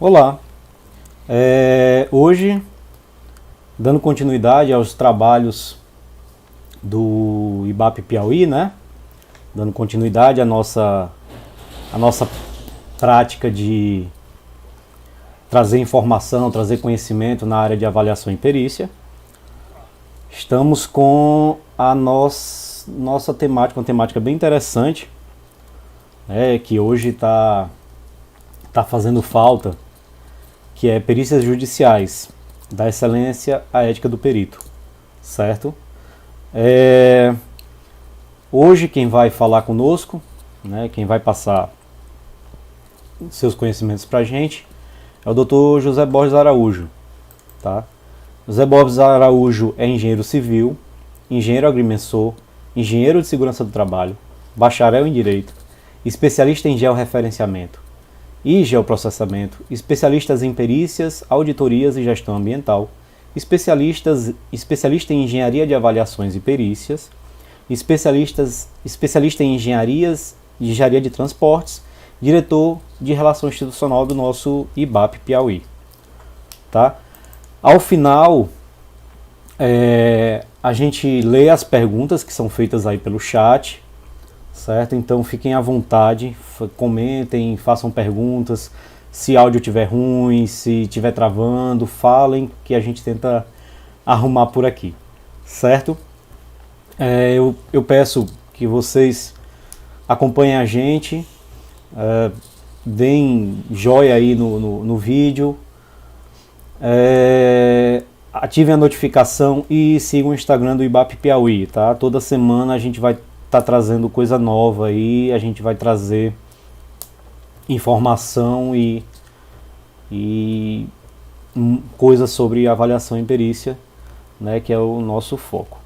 Olá, hoje, dando continuidade aos trabalhos do IBAP Piauí, né? Dando continuidade à nossa prática de trazer informação, trazer conhecimento na área de avaliação e perícia. Estamos com a nossa temática, uma temática bem interessante, que hoje tá fazendo falta, que é perícias judiciais, da excelência à ética do perito, certo? É, Hoje quem vai falar conosco, né, quem vai passar seus conhecimentos para a gente, é o Dr. José Borges Araújo. Tá? José Borges Araújo é engenheiro civil, engenheiro agrimensor, engenheiro de segurança do trabalho, bacharel em direito, especialista em georreferenciamento e geoprocessamento, especialistas em perícias, auditorias e gestão ambiental, especialista em engenharia de avaliações e perícias, especialista em engenharia de transportes, diretor de relação institucional do nosso IBAP Piauí. Tá? Ao final, a gente lê as perguntas que são feitas aí pelo chat, certo? Então fiquem à vontade, comentem, façam perguntas. Se áudio estiver ruim, se estiver travando, falem que a gente tenta arrumar por aqui, certo? Eu peço que vocês acompanhem a gente, deem joia aí no vídeo, ativem a notificação e sigam o Instagram do IBAP Piauí, tá? Toda semana a gente vai estar trazendo coisa nova aí, a gente vai trazer informação e coisas sobre avaliação e perícia, né, que é o nosso foco,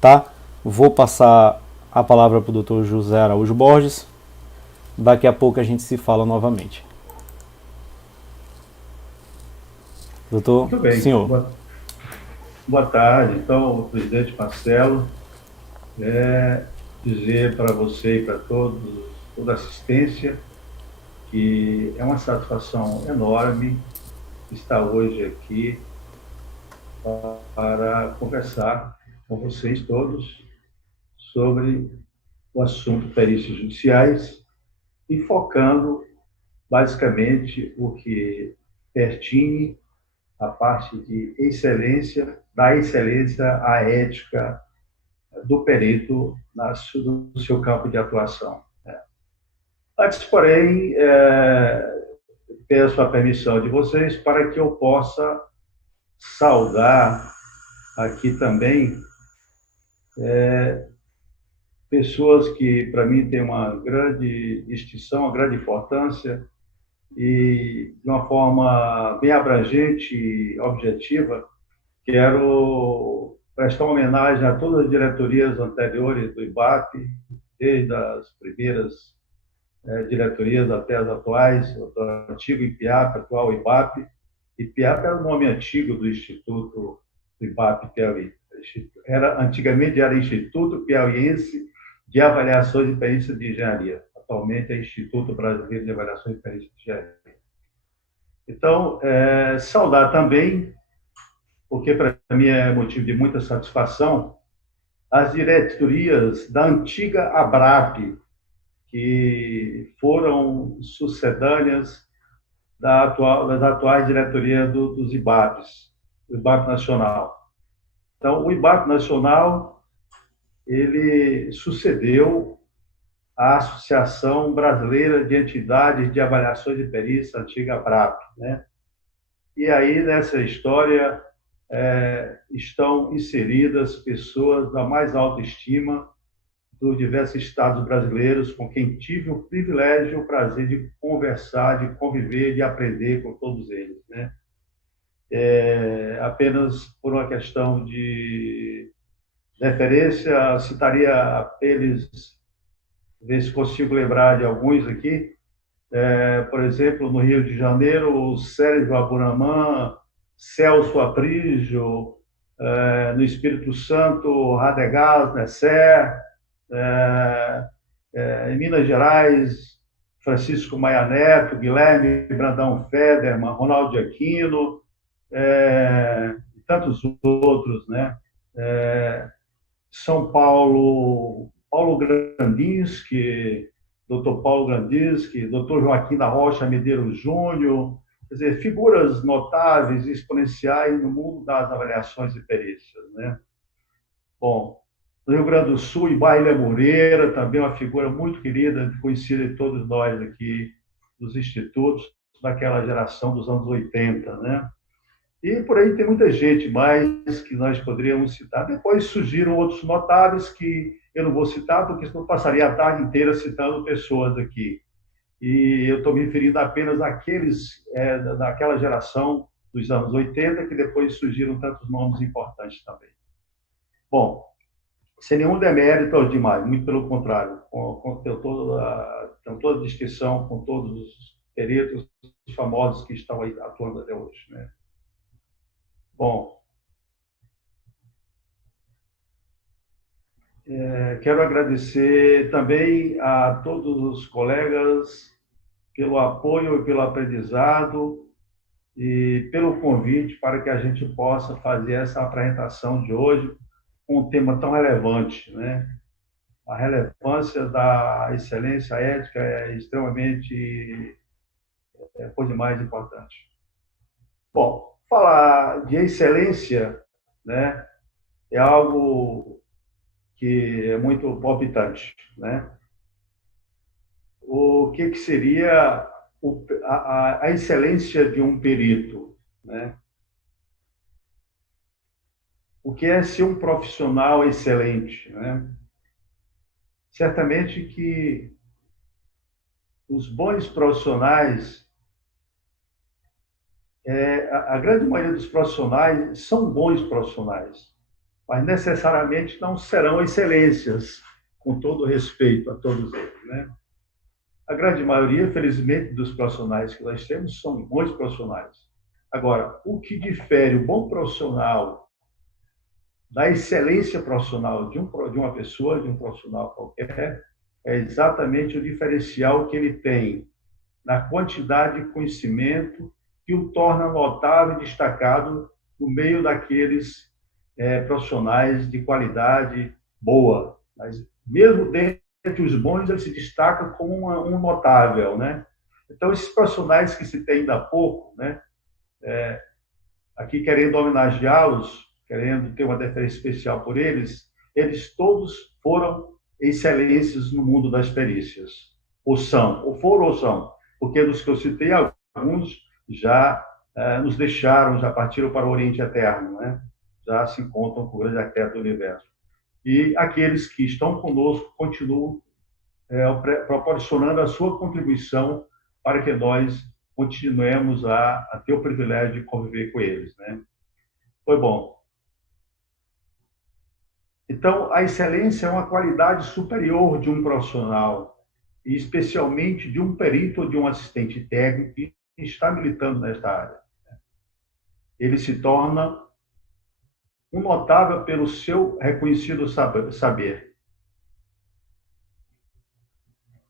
tá? Vou passar a palavra para o Dr. José Araújo Borges. Daqui a pouco a gente se fala novamente. Doutor, Muito bem. senhor. Boa tarde. Então, presidente Marcelo, dizer para você e para todos, toda a assistência, que é uma satisfação enorme estar hoje aqui para conversar com vocês todos sobre o assunto perícias judiciais e focando basicamente o que pertine à parte de excelência, da excelência à ética do perito no seu campo de atuação. Antes, porém, peço a permissão de vocês para que eu possa saudar aqui também pessoas que, para mim, têm uma grande distinção, uma grande importância, e, de uma forma bem abrangente e objetiva, quero prestar uma homenagem a todas as diretorias anteriores do IBAP, desde as primeiras diretorias até as atuais, do antigo IPIAP, atual IBAP. IPIAP era o nome antigo do Instituto do IBAP Piauí. Antigamente era Instituto Piauiense de Avaliações e Perícias de Engenharia. Atualmente é Instituto Brasileiro de Avaliações e Perícias de Engenharia. Então, saudar também, porque para mim é motivo de muita satisfação, as diretorias da antiga ABRAP, que foram sucedâneas das atuais diretorias dos IBAPs, do IBAP Nacional. Então, o IBAP Nacional, ele sucedeu à Associação Brasileira de Entidades de Avaliações de Perícia, antiga ABRAP, né? E aí, nessa história, estão inseridas pessoas da mais alta estima dos diversos estados brasileiros, com quem tive o privilégio e o prazer de conversar, de conviver, de aprender com todos eles, né? Apenas por uma questão de referência, citaria apenas, ver se consigo lembrar de alguns aqui. Por exemplo, no Rio de Janeiro, o Sérgio Aburamã, Celso Aprígio, no Espírito Santo, Radegás Nesser, em Minas Gerais, Francisco Maia Neto, Guilherme Brandão Federman, Ronaldo Aquino, e tantos outros, né? São Paulo, Paulo Grandinski, Dr. Paulo Grandinski, Dr. Joaquim da Rocha Medeiros Júnior, quer dizer, figuras notáveis e exponenciais no mundo das avaliações e perícias, né? Bom, no Rio Grande do Sul, Ibaília Moreira, também uma figura muito querida, conhecida de todos nós aqui dos institutos, daquela geração dos anos 80, né? E por aí tem muita gente mais que nós poderíamos citar. Depois surgiram outros notáveis que eu não vou citar, porque senão eu passaria a tarde inteira citando pessoas aqui. E eu estou me referindo apenas àqueles daquela geração dos anos 80, que depois surgiram tantos nomes importantes também. Bom, sem nenhum demérito aos demais, muito pelo contrário, tenho toda a distinção com todos os peritos famosos que estão aí atuando até hoje, né? Bom, quero agradecer também a todos os colegas pelo apoio e pelo aprendizado e pelo convite para que a gente possa fazer essa apresentação de hoje com um tema tão relevante, né? A relevância da excelência ética é extremamente, por demais, importante. Bom, falar de excelência, né, é algo que é muito palpitante, né? O que seria a excelência de um perito, né? O que é ser um profissional excelente, né? Certamente que os bons profissionais, a grande maioria dos profissionais são bons profissionais, mas necessariamente não serão excelências, com todo respeito a todos eles, né? A grande maioria, felizmente, dos profissionais que nós temos são bons profissionais. Agora, o que difere o bom profissional da excelência profissional de uma pessoa, de um profissional qualquer, é exatamente o diferencial que ele tem na quantidade de conhecimento que o torna notável e destacado no meio daqueles profissionais de qualidade boa. Mas, mesmo dentre os bons, ele se destaca como um notável, né? Então, esses profissionais que se tem ainda há pouco, né? Aqui querendo homenageá-los, querendo ter uma deferência especial por eles, eles todos foram excelências no mundo das perícias. Ou foram ou são, porque dos que eu citei, alguns já nos deixaram, já partiram para o Oriente Eterno, né? Já se encontram com o grande arquiteto do universo. E aqueles que estão conosco continuam proporcionando a sua contribuição para que nós continuemos a ter o privilégio de conviver com eles, né? Foi bom. Então, a excelência é uma qualidade superior de um profissional, e especialmente de um perito ou de um assistente técnico que está militando nesta área. Ele se torna um notável pelo seu reconhecido saber.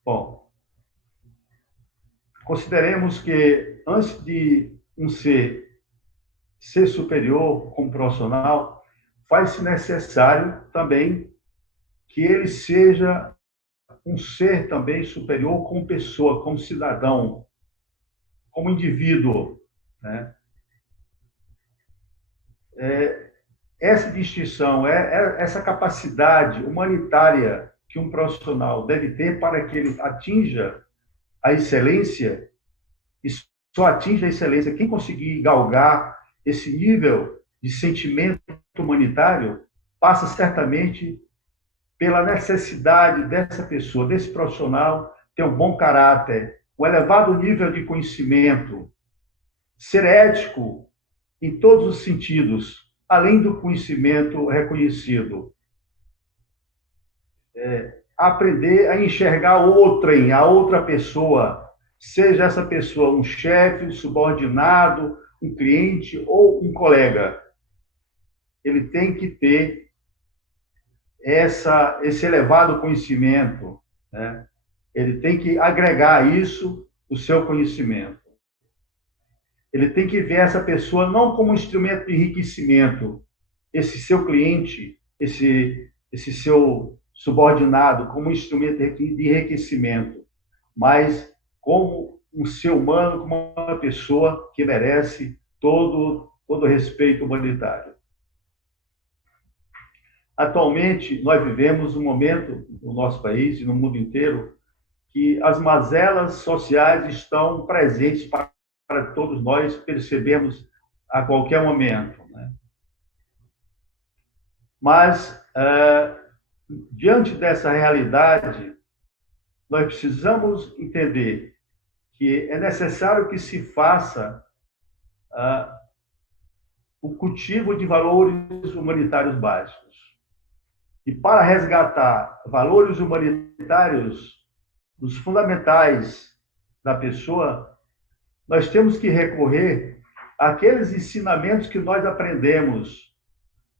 Bom, consideremos que, antes de um ser superior como profissional, faz-se necessário também que ele seja um ser também superior como pessoa, como cidadão, como indivíduo, né? Essa distinção, essa capacidade humanitária que um profissional deve ter para que ele atinja a excelência, e só atinge a excelência quem conseguir galgar esse nível de sentimento humanitário, passa certamente pela necessidade dessa pessoa, desse profissional, ter um bom caráter, um elevado nível de conhecimento, ser ético em todos os sentidos, além do conhecimento reconhecido. Aprender a enxergar a outra pessoa, seja essa pessoa um chefe, um subordinado, um cliente ou um colega. Ele tem que ter esse elevado conhecimento, né? ele tem que agregar isso o seu conhecimento. Ele tem que ver essa pessoa não como um instrumento de enriquecimento, esse seu cliente, esse seu subordinado, como um instrumento de enriquecimento, mas como um ser humano, como uma pessoa que merece todo respeito humanitário. Atualmente, nós vivemos um momento no nosso país e no mundo inteiro que as mazelas sociais estão presentes para todos nós percebermos a qualquer momento, né? Mas, diante dessa realidade, nós precisamos entender que é necessário que se faça o cultivo de valores humanitários básicos. E para resgatar valores humanitários, os fundamentais da pessoa, nós temos que recorrer àqueles ensinamentos que nós aprendemos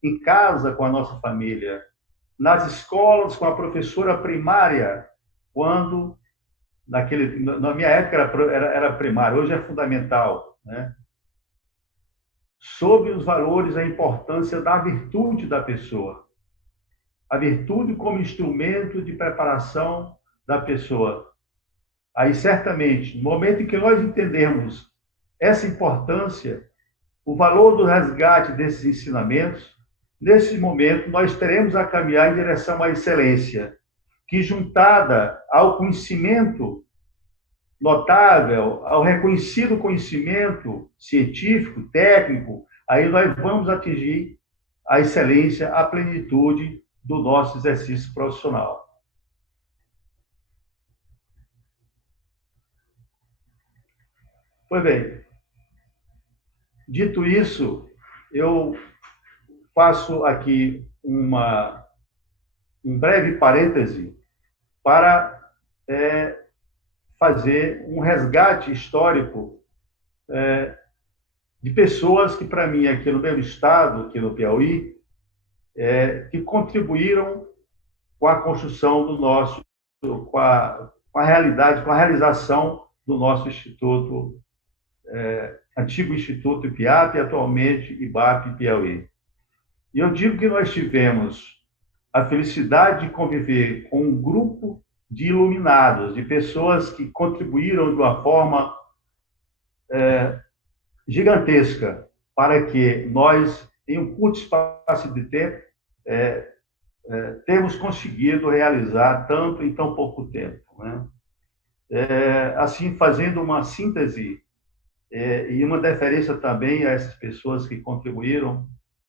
em casa com a nossa família, nas escolas com a professora primária, quando, na minha época era primária, hoje é fundamental, né? Sobre os valores, a importância da virtude da pessoa. A virtude como instrumento de preparação da pessoa. Aí, certamente, no momento em que nós entendemos essa importância, o valor do resgate desses ensinamentos, nesse momento, nós teremos a caminhar em direção à excelência, que, juntada ao conhecimento notável, ao reconhecido conhecimento científico, técnico, aí nós vamos atingir a excelência, a plenitude do nosso exercício profissional. Pois bem, dito isso, eu faço aqui um breve parêntese para fazer um resgate histórico de pessoas que, para mim, aqui no meu estado, aqui no Piauí, que contribuíram com a construção do nosso, com a realidade, com a realização do nosso Instituto, antigo Instituto IPIAP, atualmente IBAP Piauí. E eu digo que nós tivemos a felicidade de conviver com um grupo de iluminados, de pessoas que contribuíram de uma forma gigantesca para que nós, em um curto espaço de tempo, temos conseguido realizar tanto em tão pouco tempo, né? Assim, fazendo uma síntese e uma deferência também a essas pessoas que contribuíram,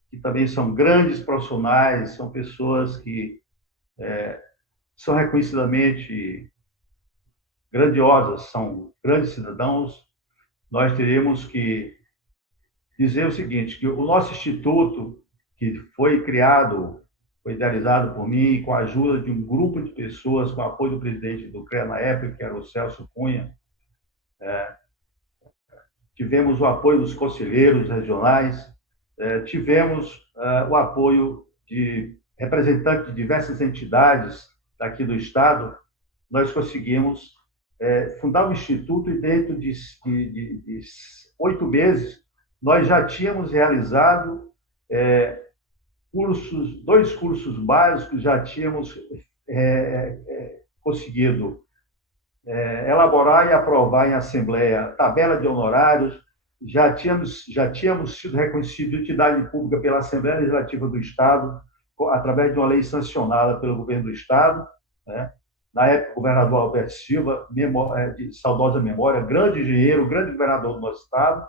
que também são grandes profissionais, são pessoas que são reconhecidamente grandiosas, são grandes cidadãos. Nós teremos que dizer o seguinte, que o nosso instituto, que foi criado, foi idealizado por mim, com a ajuda de um grupo de pessoas, com o apoio do presidente do CREA na época, que era o Celso Cunha, tivemos o apoio dos conselheiros regionais, tivemos o apoio de representantes de diversas entidades daqui do Estado. Nós conseguimos fundar um instituto e dentro de 8 meses nós já tínhamos realizado 2 cursos básicos, já tínhamos conseguido elaborar e aprovar em assembleia tabela de honorários, já tínhamos sido reconhecidos de utilidade pública pela Assembleia Legislativa do Estado, através de uma lei sancionada pelo governo do Estado, né? Na época, o governador Alberto Silva, de saudosa memória, grande engenheiro, grande governador do nosso Estado,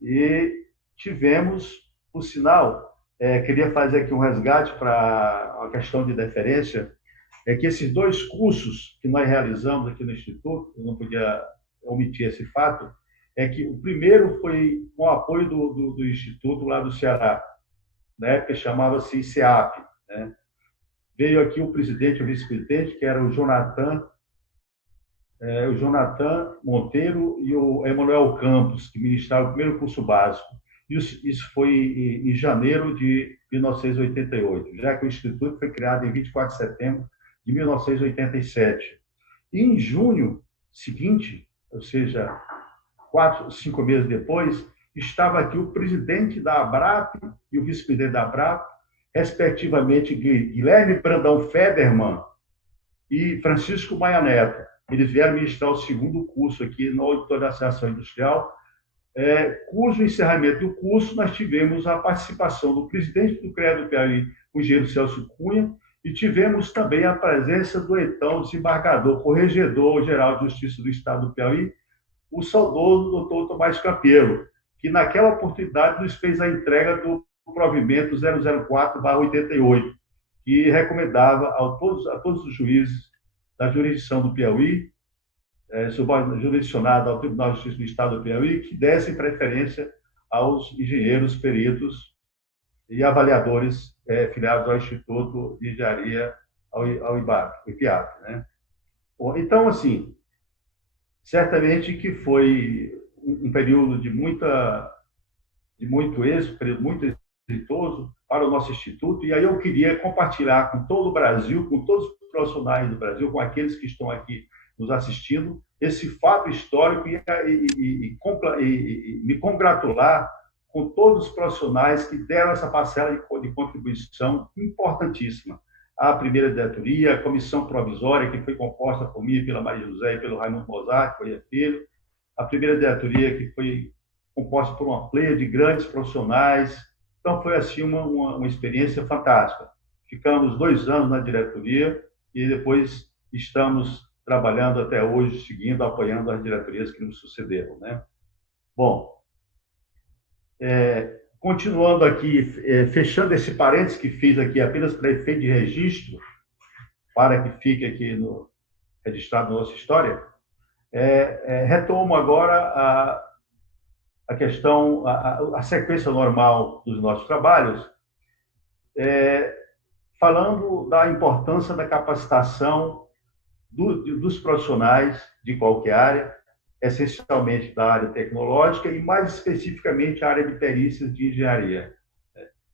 e tivemos, por sinal, queria fazer aqui um resgate para a questão de deferência, que esses 2 cursos que nós realizamos aqui no Instituto, eu não podia omitir esse fato, que o primeiro foi com o apoio do Instituto lá do Ceará, na época chamava-se ICEAP, né? Veio aqui o presidente e o vice-presidente, que era o Jonathan Monteiro e o Emanuel Campos, que ministraram o primeiro curso básico. Isso foi em janeiro de 1988, já que o Instituto foi criado em 24 de setembro de 1987. E em junho seguinte, ou seja, 4, 5 meses depois, estava aqui o presidente da ABRAP e o vice-presidente da ABRAP, respectivamente Guilherme Brandão Federman e Francisco Maia Neto. Eles vieram ministrar o segundo curso aqui no Auditório da Associação Industrial, cujo encerramento do curso nós tivemos a participação do presidente do CREA do Piauí, o engenheiro Celso Cunha, e tivemos também a presença do então desembargador, corregedor-geral de Justiça do Estado do Piauí, o saudoso doutor Tomás Campelo, que naquela oportunidade nos fez a entrega do provimento 004/88, que recomendava a todos os juízes da jurisdição do Piauí, jurisdicionado ao Tribunal de Justiça do Estado do Piauí, que dessem preferência aos engenheiros, peritos e avaliadores filiados ao Instituto de Engenharia, ao IPIAP, né? Bom, então, assim, certamente que foi um período de muito êxito, período muito exitoso para o nosso Instituto, e aí eu queria compartilhar com todo o Brasil, com todos os profissionais do Brasil, com aqueles que estão aqui nos assistindo, esse fato histórico e me congratular com todos os profissionais que deram essa parcela de contribuição importantíssima. A primeira diretoria, a comissão provisória, que foi composta por mim, pela Maria José e pelo Raimundo Mozart, que foi filho, a primeira diretoria, que foi composta por uma pleia de grandes profissionais. Então, foi assim uma experiência fantástica. Ficamos 2 anos na diretoria e depois estamos trabalhando até hoje, seguindo, apoiando as diretorias que nos sucederam, né? Bom, continuando aqui, fechando esse parênteses que fiz aqui apenas para efeito de registro, para que fique aqui registrado na nossa história, retomo agora a questão, a sequência normal dos nossos trabalhos, falando da importância da capacitação dos profissionais de qualquer área, essencialmente da área tecnológica e, mais especificamente, a área de perícias de engenharia.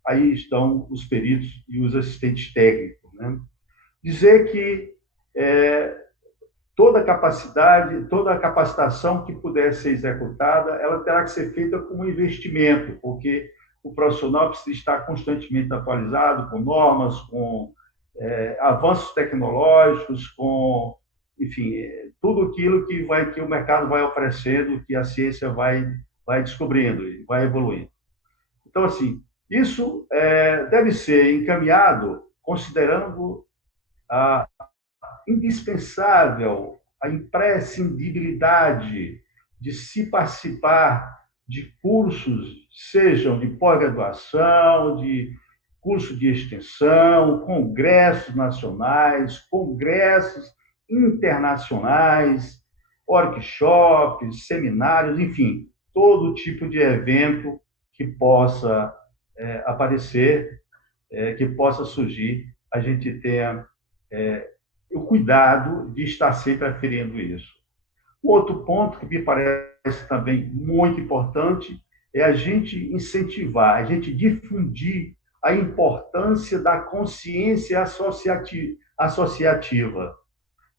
Aí estão os peritos e os assistentes técnicos, né? Dizer que toda capacidade, toda capacitação que puder ser executada, ela terá que ser feita com um investimento, porque o profissional precisa estar constantemente atualizado com normas, com avanços tecnológicos, com, enfim, tudo aquilo que o mercado vai oferecendo, que a ciência vai descobrindo e vai evoluindo. Então, assim, isso deve ser encaminhado considerando a indispensável, a imprescindibilidade de se participar de cursos, sejam de pós-graduação, de curso de extensão, congressos nacionais, congressos internacionais, workshops, seminários, enfim, todo tipo de evento que possa aparecer, que possa surgir, a gente tenha o cuidado de estar sempre aferindo isso. Outro ponto que me parece também muito importante é a gente incentivar, a gente difundir a importância da consciência associativa.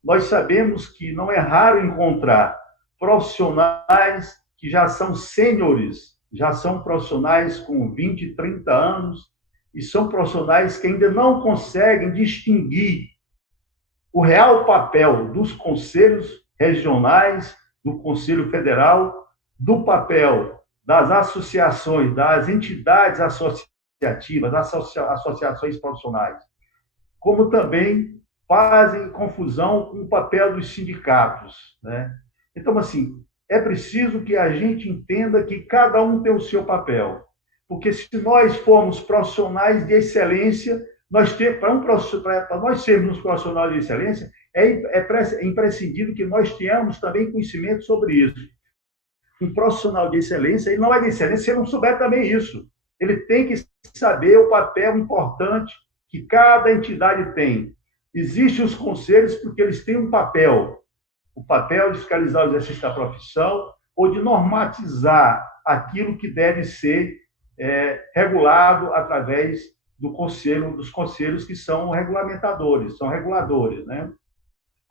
Nós sabemos que não é raro encontrar profissionais que já são sêniores, já são profissionais com 20, 30 anos, e são profissionais que ainda não conseguem distinguir o real papel dos conselhos regionais, do Conselho Federal, do papel das associações, das entidades associativas, das associações profissionais, como também fazem confusão com o papel dos sindicatos, né? Então, assim, é preciso que a gente entenda que cada um tem o seu papel, porque se nós formos profissionais de excelência, para nós sermos profissionais de excelência, é imprescindível que nós tenhamos também conhecimento sobre isso. Um profissional de excelência, ele não é de excelência se ele não souber também isso. Ele tem que saber o papel importante que cada entidade tem. Existem os conselhos porque eles têm um papel, o papel de fiscalizar o exercício da profissão ou de normatizar aquilo que deve ser regulado através dos conselhos que são regulamentadores, são reguladores, né?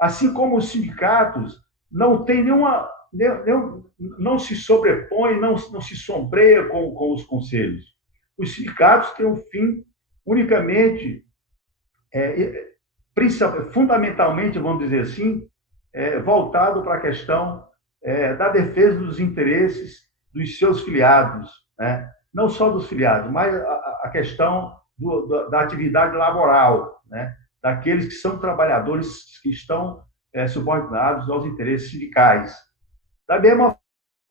Assim como os sindicatos não tem não se sobrepõe, não se sombreia com os conselhos. Os sindicatos têm um fim unicamente, fundamentalmente, vamos dizer assim, voltado para a questão da defesa dos interesses dos seus filiados, né? Não só dos filiados, mas a questão da atividade laboral, né? Daqueles que são trabalhadores que estão subordinados aos interesses sindicais. Da mesma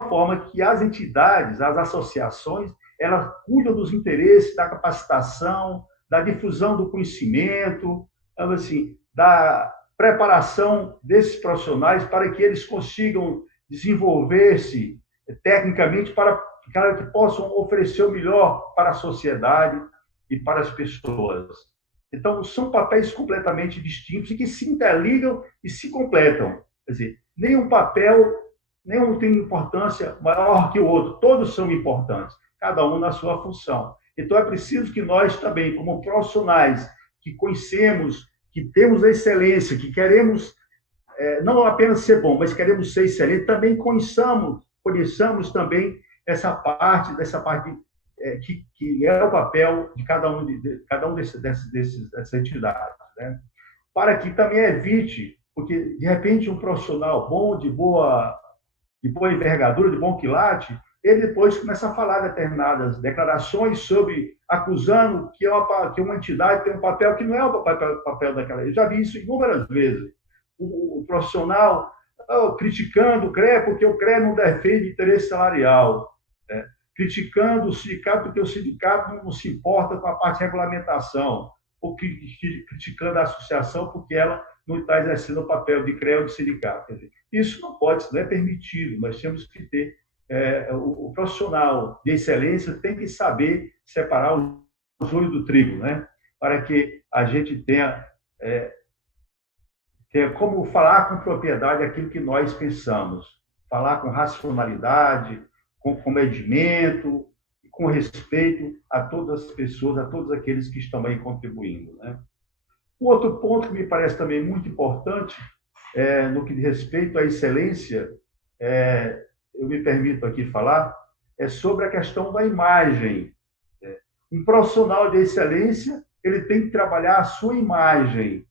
forma que as entidades, as associações, elas cuidam dos interesses da capacitação, da difusão do conhecimento, assim, da preparação desses profissionais para que eles consigam desenvolver-se tecnicamente para que possam oferecer o melhor para a sociedade e para as pessoas. Então, são papéis completamente distintos e que se interligam e se completam. Quer dizer, nenhum tem importância maior que o outro, todos são importantes, cada um na sua função. Então, é preciso que nós também, como profissionais que conhecemos, que temos a excelência, que queremos não apenas ser bom, mas queremos ser excelente, também conheçamos também dessa parte que é o papel de cada um dessas entidades, né? Para que também evite, porque de repente um profissional bom, de boa envergadura, de bom quilate, ele depois começa a falar determinadas declarações acusando que uma entidade tem um papel que não é o papel daquela. Eu já vi isso inúmeras vezes. O profissional criticando o CREA porque o CREA não defende interesse salarial, né? Criticando o sindicato porque o sindicato não se importa com a parte de regulamentação, ou criticando a associação porque ela não está exercendo o papel de CREA ou de sindicato. Quer dizer, isso não pode, não é permitido. Nós temos que ter o profissional de excelência tem que saber separar o joio do trigo, né? Para que a gente tenha como falar com propriedade aquilo que nós pensamos, falar com racionalidade, com comedimento, com respeito a todas as pessoas, a todos aqueles que estão aí contribuindo, né? Um outro ponto que me parece também muito importante, no que diz respeito à excelência, eu me permito aqui falar, é sobre a questão da imagem. Um profissional de excelência, ele tem que trabalhar a sua imagem.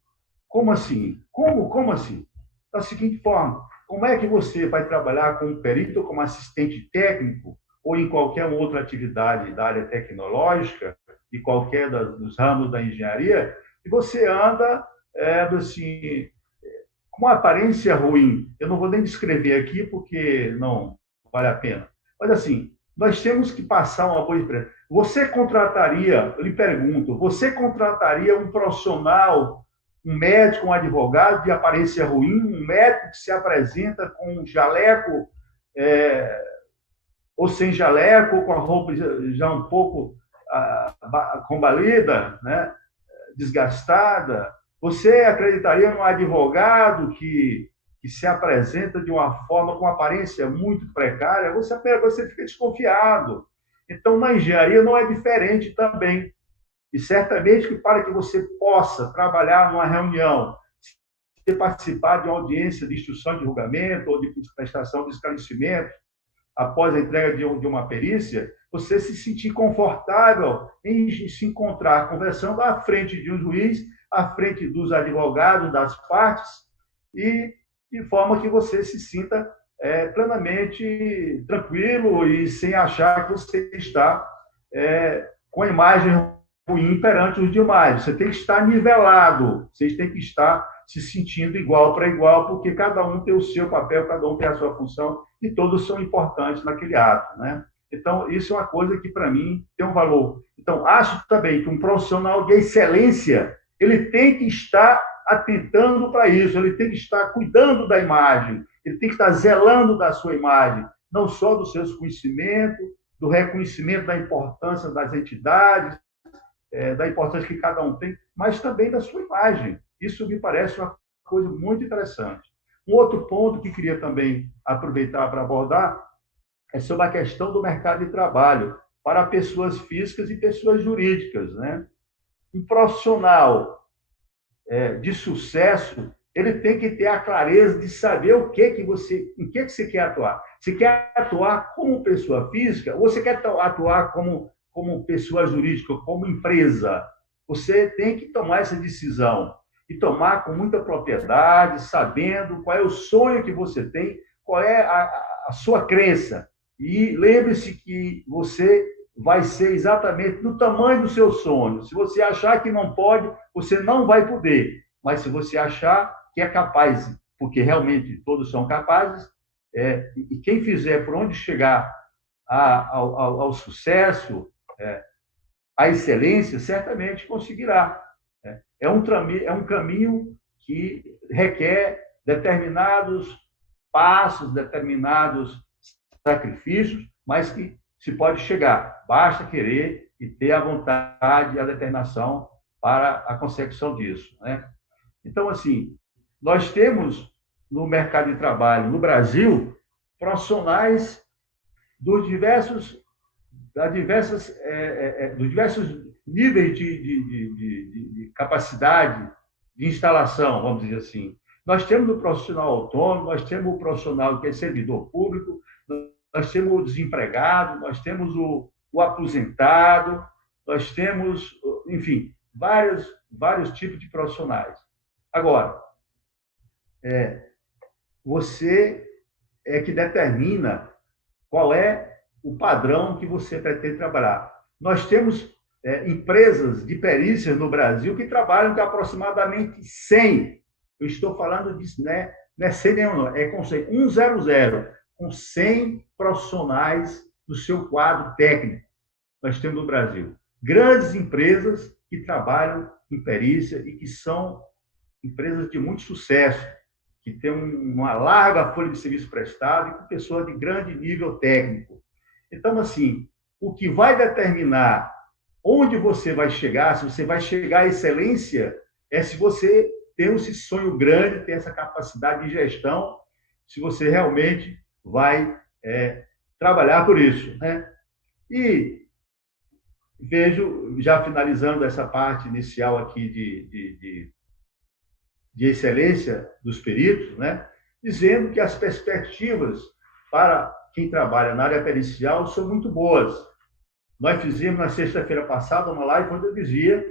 Como assim? Como assim? Da seguinte forma, como é que você vai trabalhar como perito ou como assistente técnico ou em qualquer outra atividade da área tecnológica, de qualquer dos ramos da engenharia, e você anda assim, com uma aparência ruim? Eu não vou nem descrever aqui porque não vale a pena. Mas assim, nós temos que passar uma boa impressão. Você contrataria, eu lhe pergunto, você contrataria um profissional, um médico, um advogado de aparência ruim, um médico que se apresenta com um jaleco, ou sem jaleco, ou com a roupa já um pouco combalida, né? Desgastada? Você acreditaria num advogado que se apresenta de uma forma com aparência muito precária? Você fica desconfiado. Então, na engenharia não é diferente também. E certamente que para que você possa trabalhar numa reunião, participar de uma audiência de instrução de julgamento ou de prestação de esclarecimento após a entrega de uma perícia, você se sentir confortável em se encontrar conversando à frente de um juiz, à frente dos advogados das partes, e de forma que você se sinta plenamente tranquilo e sem achar que você está com a imagem ruim perante os demais. Você tem que estar nivelado, vocês têm que estar se sentindo igual para igual, porque cada um tem o seu papel, cada um tem a sua função, e todos são importantes naquele ato, né? Então, isso é uma coisa que, para mim, tem um valor. Então, acho também que um profissional de excelência, ele tem que estar atentando para isso, ele tem que estar cuidando da imagem, ele tem que estar zelando da sua imagem, não só dos seus conhecimentos, do reconhecimento da importância das entidades, da importância que cada um tem, mas também da sua imagem. Isso me parece uma coisa muito interessante. Um outro ponto que queria também aproveitar para abordar é sobre a questão do mercado de trabalho para pessoas físicas e pessoas jurídicas, né? Um profissional de sucesso, ele tem que ter a clareza de saber o que que você, em que você quer atuar. Você quer atuar como pessoa física ou você quer atuar como pessoa jurídica, como empresa? Você tem que tomar essa decisão e tomar com muita propriedade, sabendo qual é o sonho que você tem, qual é a sua crença. E lembre-se que você vai ser exatamente do tamanho do seu sonho. Se você achar que não pode, você não vai poder. Mas se você achar que é capaz, porque realmente todos são capazes, e quem fizer por onde chegar ao sucesso, à excelência, certamente conseguirá. É um caminho que requer determinados passos, determinados sacrifícios, mas que se pode chegar. Basta querer e ter a vontade e a determinação para a consecução disso, né? Então, assim, nós temos no mercado de trabalho no Brasil profissionais dos diversos, dos diversos níveis de capacidade de instalação, vamos dizer assim. Nós temos o profissional autônomo, nós temos o profissional que é servidor público, nós temos o desempregado, nós temos o aposentado, nós temos, enfim, vários tipos de profissionais. Agora, você é que determina qual é o padrão que você pretende trabalhar. Nós temos empresas de perícias no Brasil que trabalham com aproximadamente 100. Eu estou falando disso, né? Não é 100 nenhum, não. É com 100, 100, com 100 profissionais do seu quadro técnico. Nós temos no Brasil grandes empresas que trabalham em perícia e que são empresas de muito sucesso, que têm uma larga folha de serviço prestado e com pessoas de grande nível técnico. Então, assim, o que vai determinar onde você vai chegar, se você vai chegar à excelência, é se você tem esse sonho grande, tem essa capacidade de gestão, se você realmente vai trabalhar por isso, né? E vejo, já finalizando essa parte inicial aqui de excelência dos peritos, né? Dizendo que as perspectivas para quem trabalha na área pericial são muito boas. Nós fizemos na sexta-feira passada uma live onde eu dizia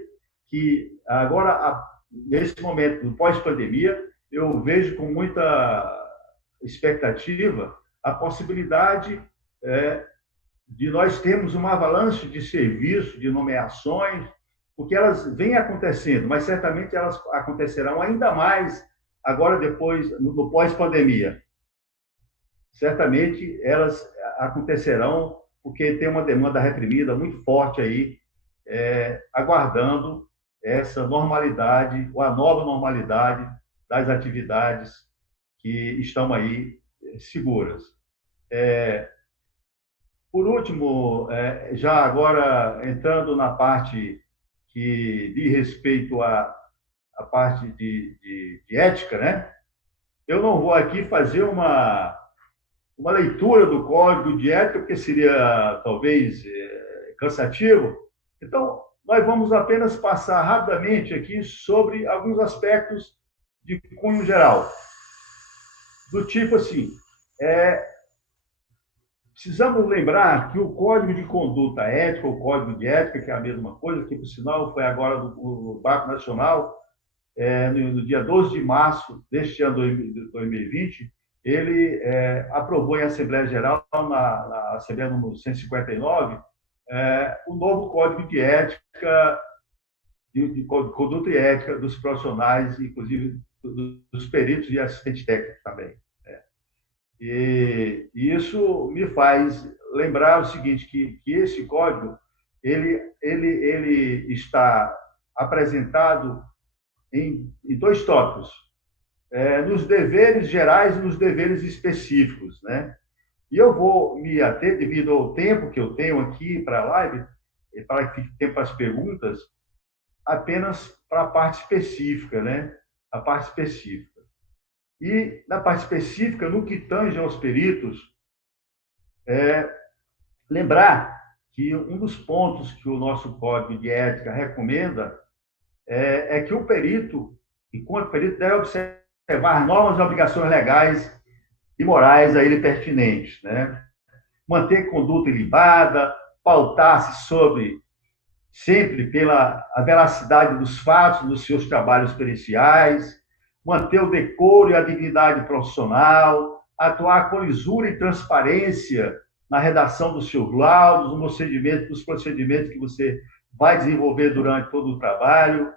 que agora, nesse momento do pós-pandemia, eu vejo com muita expectativa a possibilidade de nós termos uma avalanche de serviço, de nomeações, porque elas vêm acontecendo, mas certamente elas acontecerão ainda mais agora, depois, no pós-pandemia. Certamente elas acontecerão porque tem uma demanda reprimida muito forte aí, aguardando essa normalidade, ou a nova normalidade das atividades que estão aí seguras. Por último, já agora entrando na parte que diz respeito à parte de ética, né? Eu não vou aqui fazer uma leitura do código de ética, porque seria talvez cansativo. Então, nós vamos apenas passar rapidamente aqui sobre alguns aspectos de cunho geral. Do tipo assim, precisamos lembrar que o Código de Conduta Ética, o Código de Ética, que é a mesma coisa, que, por sinal, foi agora do Banco Nacional, no dia 12 de março deste ano de 2020, ele aprovou em Assembleia Geral, na Assembleia número 159, o novo Código de Ética, de Conduta e Ética dos profissionais, inclusive dos peritos e assistentes técnicos também. E isso me faz lembrar o seguinte, que esse código ele está apresentado em dois tópicos, nos deveres gerais e nos deveres específicos, né? E eu vou me ater, devido ao tempo que eu tenho aqui para a live, para que fique tempo para as perguntas, apenas para a parte específica, né? A parte específica. E, na parte específica, no que tange aos peritos, lembrar que um dos pontos que o nosso Código de Ética recomenda é que o perito, enquanto perito, deve observar as normas e obrigações legais e morais a ele pertinentes, né? Manter conduta ilibada, pautar-se sobre sempre pela a veracidade dos fatos dos seus trabalhos periciais, manter o decoro e a dignidade profissional, atuar com lisura e transparência na redação dos seus laudos, nos procedimentos que você vai desenvolver durante todo o trabalho,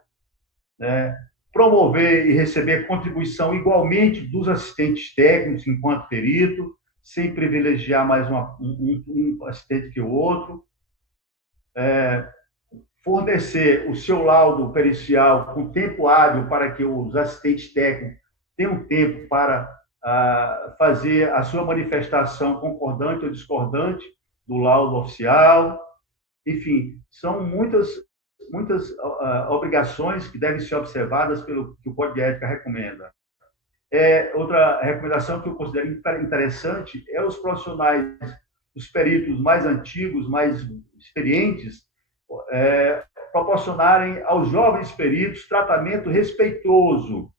né? Promover e receber contribuição igualmente dos assistentes técnicos enquanto perito, sem privilegiar mais um assistente que o outro, fornecer o seu laudo pericial com tempo hábil para que os assistentes técnicos tenham tempo para fazer a sua manifestação concordante ou discordante do laudo oficial. Enfim, são muitas obrigações que devem ser observadas pelo que o Código de Ética recomenda. Outra recomendação que eu considero interessante é os profissionais, os peritos mais antigos, mais experientes, proporcionarem aos jovens peritos tratamento respeitoso,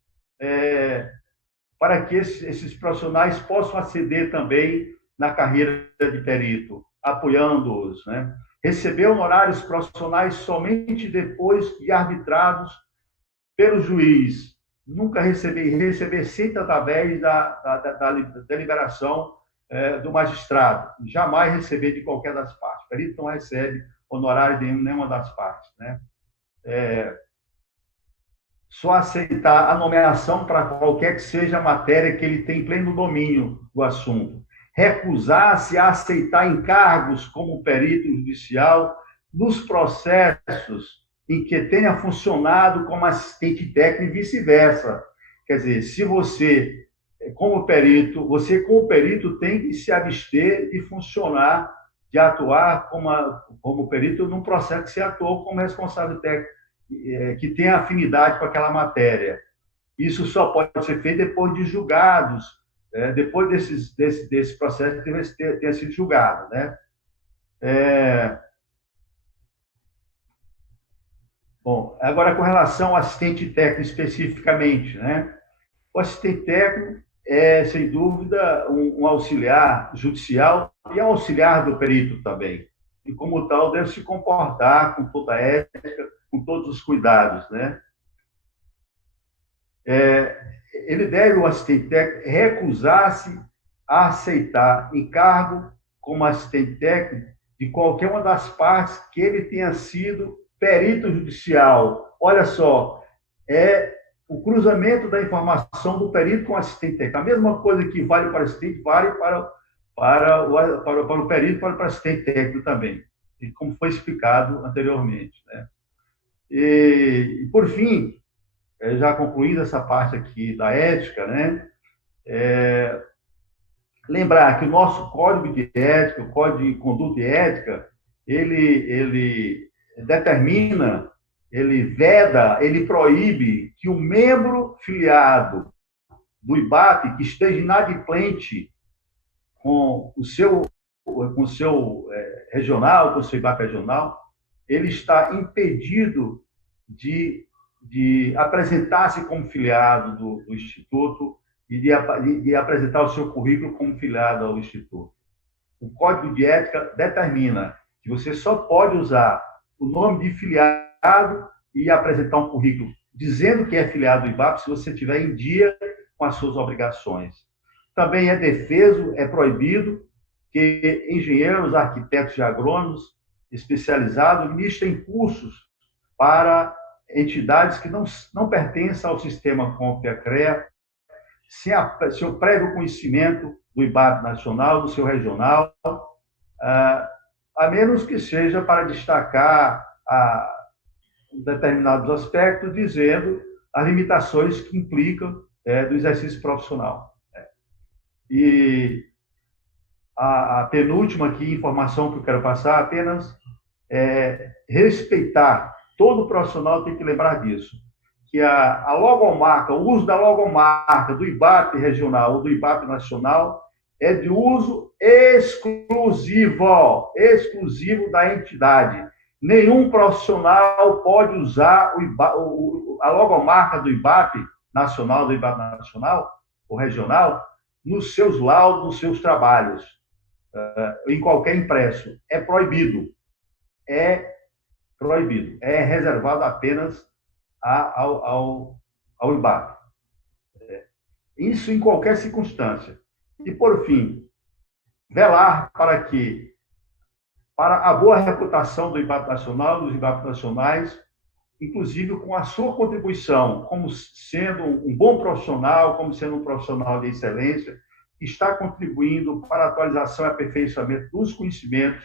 para que esses profissionais possam ascender também na carreira de perito, apoiando-os, né? Receber honorários profissionais somente depois de arbitrados pelo juiz. Nunca receber sempre através da deliberação do magistrado. Jamais receber de qualquer das partes. O perito não recebe honorário de nenhuma das partes, né? Só aceitar a nomeação para qualquer que seja a matéria que ele tem pleno domínio do assunto. Recusar-se a aceitar encargos como perito judicial nos processos em que tenha funcionado como assistente técnico e vice-versa. Quer dizer, se você, como perito, tem que se abster de funcionar, de atuar como perito num processo que você atuou como responsável técnico, que tem afinidade com aquela matéria. Isso só pode ser feito depois de julgados, depois desse processo ter sido julgado, né? Bom, agora com relação ao assistente técnico especificamente, né? O assistente técnico é, sem dúvida, um auxiliar judicial e um auxiliar do perito também. E, como tal, deve se comportar com toda a ética, com todos os cuidados, né? O assistente técnico, recusar-se a aceitar encargo como assistente técnico de qualquer uma das partes que ele tenha sido perito judicial. Olha só, o cruzamento da informação do perito com o assistente técnico. A mesma coisa que vale para o assistente, vale para o perito e para o assistente técnico também, como foi explicado anteriormente, né? E por fim, já concluindo essa parte aqui da ética, né? Lembrar que o nosso Código de Ética, o Código de Conduta e Ética, ele determina, ele veda, ele proíbe que o membro filiado do IBAP que esteja inadimplente com o seu regional, com o seu IBAP regional, ele está impedido de apresentar-se como filiado do Instituto e de apresentar o seu currículo como filiado ao Instituto. O Código de Ética determina que você só pode usar o nome de filiado e apresentar um currículo dizendo que é filiado do IBAP se você estiver em dia com as suas obrigações. Também é defeso, é proibido que engenheiros, arquitetos e agrônomos especializados ministrem cursos para entidades que não pertencem ao sistema CONFIA-CREA, sem o prévio conhecimento do IBAP nacional, do seu regional, a menos que seja para destacar determinados aspectos, dizendo as limitações que implicam do exercício profissional. E a penúltima aqui, informação que eu quero passar, apenas respeitar. Todo profissional tem que lembrar disso, que a logomarca, o uso da logomarca do IBAP regional ou do IBAP nacional é de uso exclusivo da entidade. Nenhum profissional pode usar a logomarca do IBAP nacional, ou regional, nos seus laudos, nos seus trabalhos, em qualquer impresso. É proibido. É proibido. É reservado apenas ao IBAP. Isso em qualquer circunstância. E, por fim, velar para a boa reputação do IBAP nacional, dos IBAP nacionais, inclusive com a sua contribuição, como sendo um bom profissional, como sendo um profissional de excelência, que está contribuindo para a atualização e aperfeiçoamento dos conhecimentos,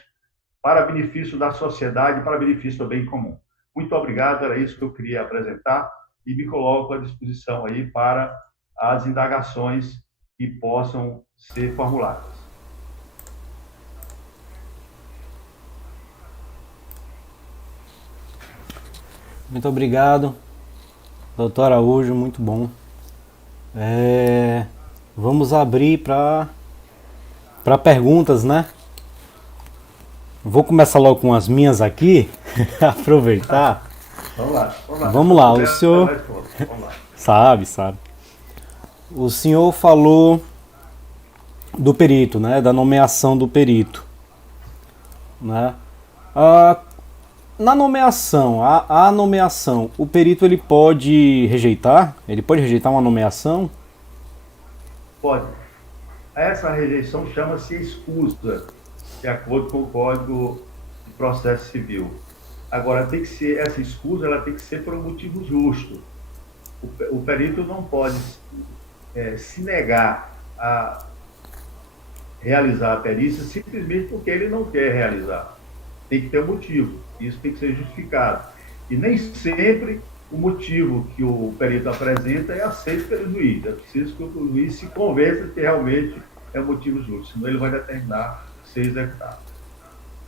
para benefício da sociedade, para benefício do bem comum. Muito obrigado, era isso que eu queria apresentar e me coloco à disposição aí para as indagações que possam ser formuladas. Muito obrigado, doutor Araújo, muito bom. Vamos abrir para perguntas, né? Vou começar logo com as minhas aqui, aproveitar. Vamos lá, o senhor sabe. O senhor falou do perito, né? Da nomeação do perito, né? Na nomeação, a nomeação, o perito ele pode rejeitar? Ele pode rejeitar uma nomeação? Pode. Essa rejeição chama-se escusa, de acordo com o Código de Processo Civil. Agora, essa escusa ela tem que ser por um motivo justo. O perito não pode se negar a realizar a perícia simplesmente porque ele não quer realizar. Tem que ter um motivo. Isso tem que ser justificado. E nem sempre o motivo que o perito apresenta é aceito pelo juiz. É preciso que o juiz se convença que realmente é um motivo justo, senão ele vai determinar ser executado.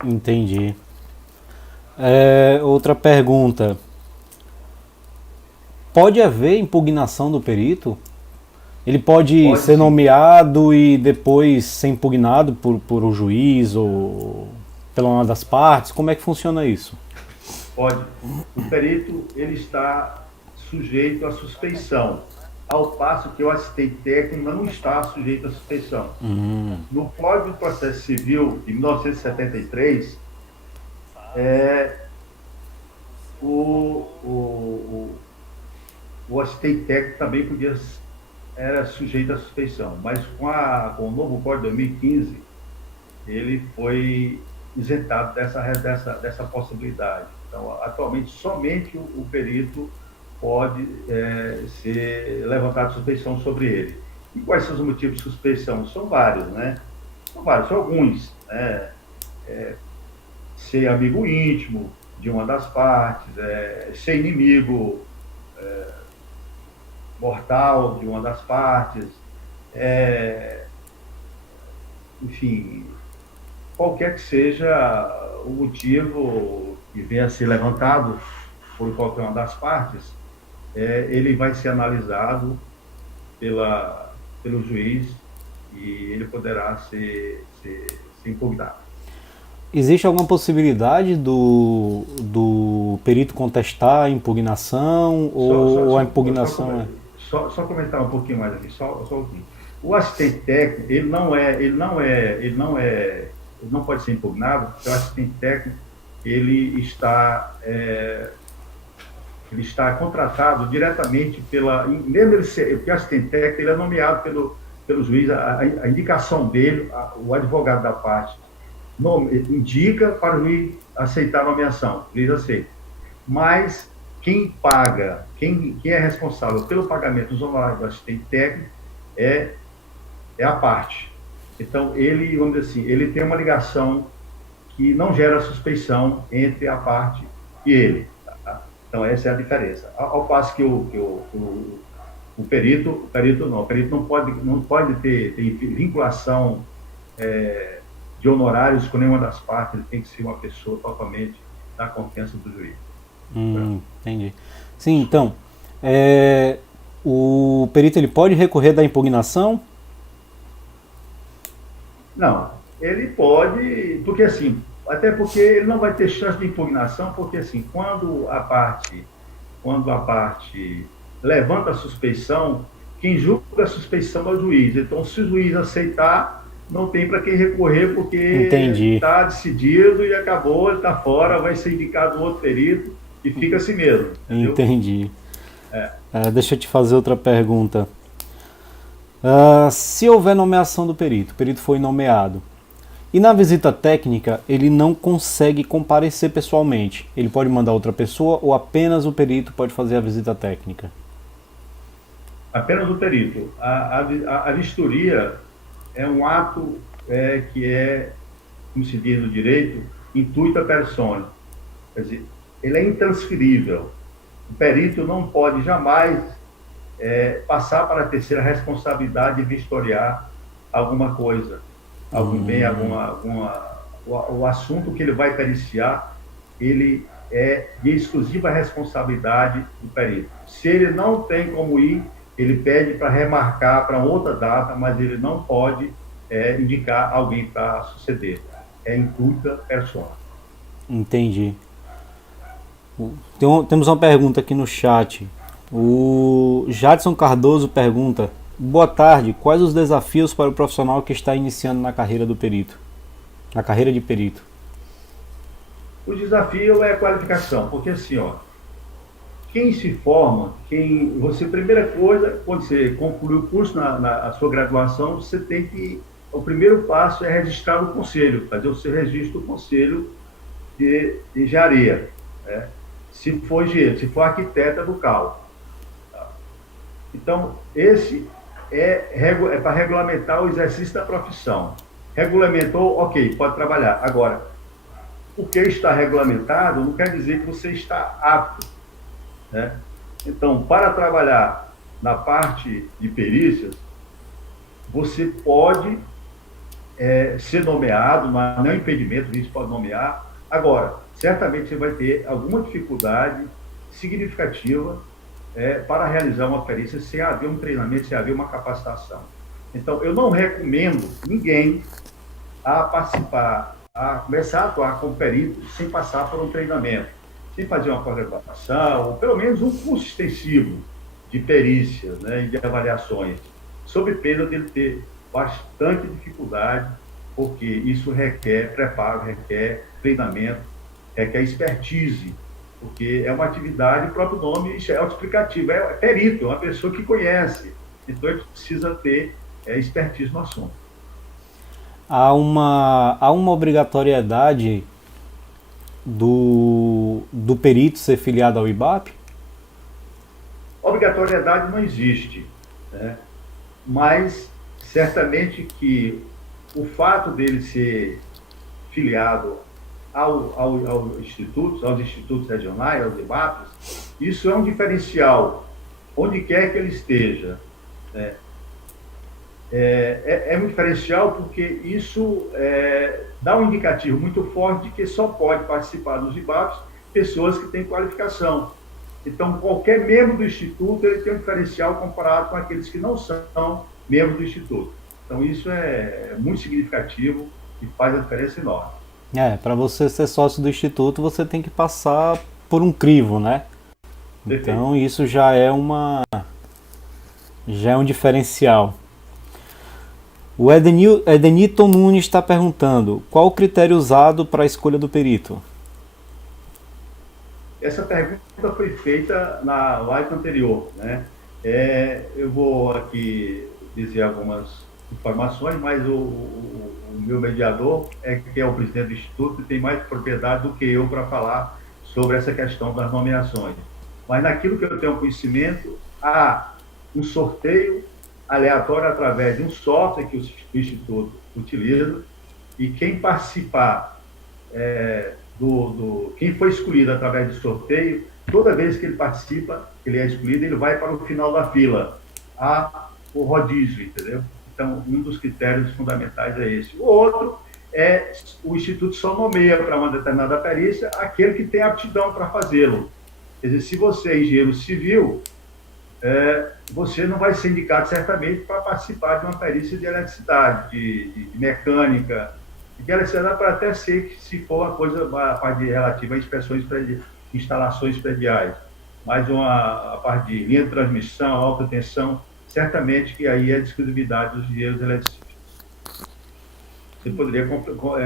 Entendi. Outra pergunta. Pode haver impugnação do perito? Ele pode ser nomeado e depois ser impugnado por um juiz ou pela uma das partes? Como é que funciona isso? Pode. O perito ele está sujeito à suspeição, ao passo que o assistente técnico não está sujeito à suspeição. No Código de Processo Civil de 1973, o assistente técnico também era sujeito à suspeição, mas com o novo Código de 2015, ele foi isentado dessa possibilidade. Então, atualmente, somente o perito pode ser levantado suspeição sobre ele. E quais são os motivos de suspeição? São vários, né? São alguns. Né? Ser amigo íntimo de uma das partes, ser inimigo mortal de uma das partes, enfim, qualquer que seja o motivo que venha a ser levantado por qualquer uma das partes, ele vai ser analisado pelo juiz e ele poderá ser impugnado. Existe alguma possibilidade do perito contestar a impugnação ou a impugnação Só comentar um pouquinho mais aqui, só um pouquinho. O assistente técnico, ele não pode ser impugnado, porque o assistente técnico ele está contratado diretamente mesmo porque o assistente técnico ele é nomeado pelo juiz, a indicação dele, o advogado da parte indica para o juiz aceitar a nomeação, o juiz aceita. Mas quem paga, quem é responsável pelo pagamento dos honorários do assistente técnico é a parte. Então, ele, vamos dizer assim, ele tem uma ligação que não gera suspeição entre a parte e ele. Tá? Então, essa é a diferença. Ao passo que o perito não pode ter vinculação de honorários com nenhuma das partes, ele tem que ser uma pessoa totalmente da confiança do juiz. Entendi. Sim, então, o perito ele pode recorrer da impugnação? Não, ele pode, porque assim, Até porque ele não vai ter chance de impugnação, porque assim, quando a parte levanta a suspeição, quem julga a suspeição é o juiz. Então, se o juiz aceitar, não tem para quem recorrer, porque Entendi, está decidido e acabou, ele está fora, vai ser indicado outro perito e fica assim mesmo, entendeu? entendi. É. Deixa eu te fazer outra pergunta. Se houver nomeação do perito, o perito foi nomeado, e na visita técnica ele não consegue comparecer pessoalmente, ele pode mandar outra pessoa ou apenas o perito pode fazer a visita técnica? Apenas o perito. A vistoria é um ato que é, como se diz no direito, intuita persona. Quer dizer, ele é intransferível. O perito não pode jamais passar para a terceira responsabilidade de vistoriar alguma coisa, algum bem, o assunto que ele vai periciar, ele é de exclusiva responsabilidade do perito. Se ele não tem como ir, ele pede para remarcar para outra data, mas ele não pode indicar alguém para suceder. É intuita persona. Entendi. Temos uma pergunta aqui no chat. O Jadson Cardoso pergunta: boa tarde, quais os desafios para o profissional que está iniciando na carreira do perito? Na carreira de perito. O desafio é a qualificação, porque assim, ó, quem se forma, primeira coisa, quando você concluiu o curso a sua graduação, você tem que, o primeiro passo é registrar no conselho, fazer o seu registro no conselho de engenharia, né? Se for engenheiro, se for arquiteta do CAL. Tá? Então, esse é para regulamentar o exercício da profissão. Regulamentou, ok, pode trabalhar. Agora, porque está regulamentado não quer dizer que você está apto, né? Então, para trabalhar na parte de perícias, você pode ser nomeado, mas não é impedimento, a gente pode nomear. Agora, certamente você vai ter alguma dificuldade significativa para realizar uma perícia sem haver um treinamento, sem haver uma capacitação. Então, eu não recomendo ninguém a participar, a começar a atuar como perito sem passar por um treinamento, sem fazer uma pós-graduação, ou pelo menos um curso extensivo de perícias, né, e de avaliações, sob pena de ele ter bastante dificuldade, porque isso requer preparo, requer treinamento, requer expertise, porque é uma atividade, o próprio nome é autoexplicativo, é perito, é uma pessoa que conhece, então ele precisa ter expertise no assunto. Há uma obrigatoriedade do perito ser filiado ao IBAP? Obrigatoriedade não existe, né? Mas certamente que o fato dele ser filiado aos institutos regionais, aos IBAPs, isso é um diferencial, onde quer que ele esteja, né? Um diferencial porque isso dá um indicativo muito forte de que só pode participar dos IBAPs pessoas que têm qualificação. Então, qualquer membro do Instituto ele tem um diferencial comparado com aqueles que não são membros do Instituto. Então, isso é muito significativo e faz a diferença enorme. Para você ser sócio do Instituto, você tem que passar por um crivo, né? Perfeito. Então, isso já é um diferencial. O Edenilton Nunes está perguntando: qual o critério usado para a escolha do perito? Essa pergunta foi feita na live anterior, né? Eu vou aqui dizer algumas informações, mas o meu mediador que é o presidente do Instituto e tem mais propriedade do que eu para falar sobre essa questão das nomeações. Mas naquilo que eu tenho conhecimento, há um sorteio aleatório através de um software que o Instituto utiliza, e quem participar, quem foi escolhido através do sorteio, toda vez que ele participa, ele é escolhido, ele vai para o final da fila, o rodízio, entendeu? Então, um dos critérios fundamentais é esse. O outro é o Instituto só nomeia para uma determinada perícia aquele que tem aptidão para fazê-lo. Quer dizer, se você é engenheiro civil, você não vai ser indicado certamente para participar de uma perícia de eletricidade, de mecânica. E quero acelerar para até ser que, se for uma coisa a parte relativa a inspeções instalações prediais, mas a parte de linha de transmissão, alta tensão, certamente que aí é a exclusividade dos engenheiros eletricistas. Você poderia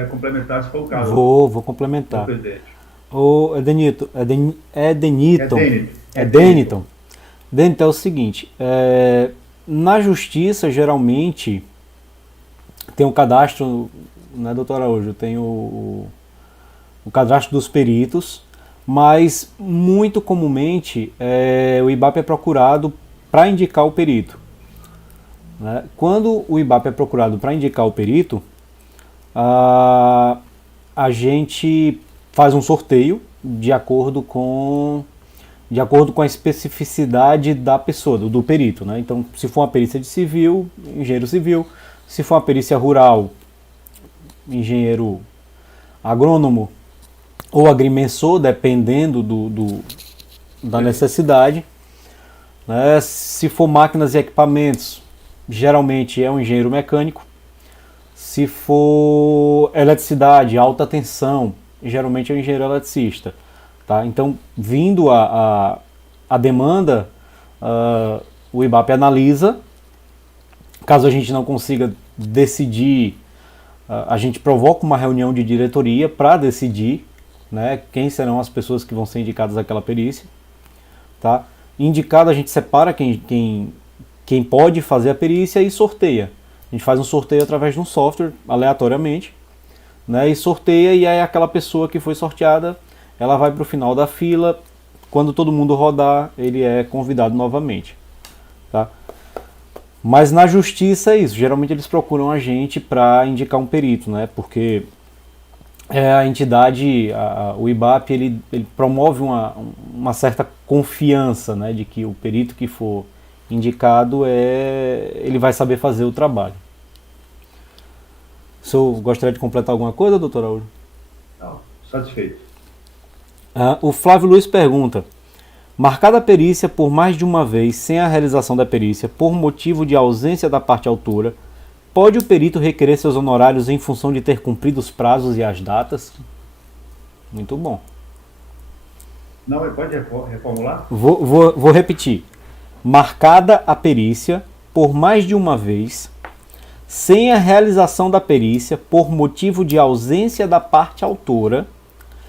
complementar, se for o caso, Vou senhor complementar. presidente. Ô, Edenito, É Edeniton, Denito. é É Denito. Deniton. Deniton é o seguinte, na justiça, geralmente, tem um cadastro, né, doutor Araújo, tem o cadastro dos peritos, mas muito comumente o IBAP é procurado para indicar o perito. Né? Quando o IBAP é procurado para indicar o perito, a gente faz um sorteio de acordo com a especificidade da pessoa, do perito. Né? Então, se for uma perícia de civil, engenheiro civil. Se for uma perícia rural, engenheiro agrônomo ou agrimensor, dependendo da necessidade. Né? Se for máquinas e equipamentos, geralmente é um engenheiro mecânico. Se for eletricidade, alta tensão, geralmente é um engenheiro eletricista. Tá? Então, vindo a demanda, o IBAP analisa. Caso a gente não consiga decidir, a gente provoca uma reunião de diretoria para decidir, né, quem serão as pessoas que vão ser indicadas àquela perícia. Tá? Indicado, a gente separa quem pode fazer a perícia e sorteia. A gente faz um sorteio através de um software, aleatoriamente, né, e sorteia, e aí aquela pessoa que foi sorteada, ela vai para o final da fila. Quando todo mundo rodar, ele é convidado novamente. Tá? Mas na justiça é isso. Geralmente eles procuram a gente para indicar um perito, né? Porque a entidade, o IBAP, ele promove uma certa confiança, né, de que o perito que for indicado ele vai saber fazer o trabalho. O senhor gostaria de completar alguma coisa, doutor Araújo? Não, satisfeito. O Flávio Luiz pergunta: marcada a perícia por mais de uma vez sem a realização da perícia por motivo de ausência da parte autora, pode o perito requerer seus honorários em função de ter cumprido os prazos e as datas? Muito bom. Não, pode reformular? Vou repetir. Marcada a perícia por mais de uma vez sem a realização da perícia por motivo de ausência da parte autora,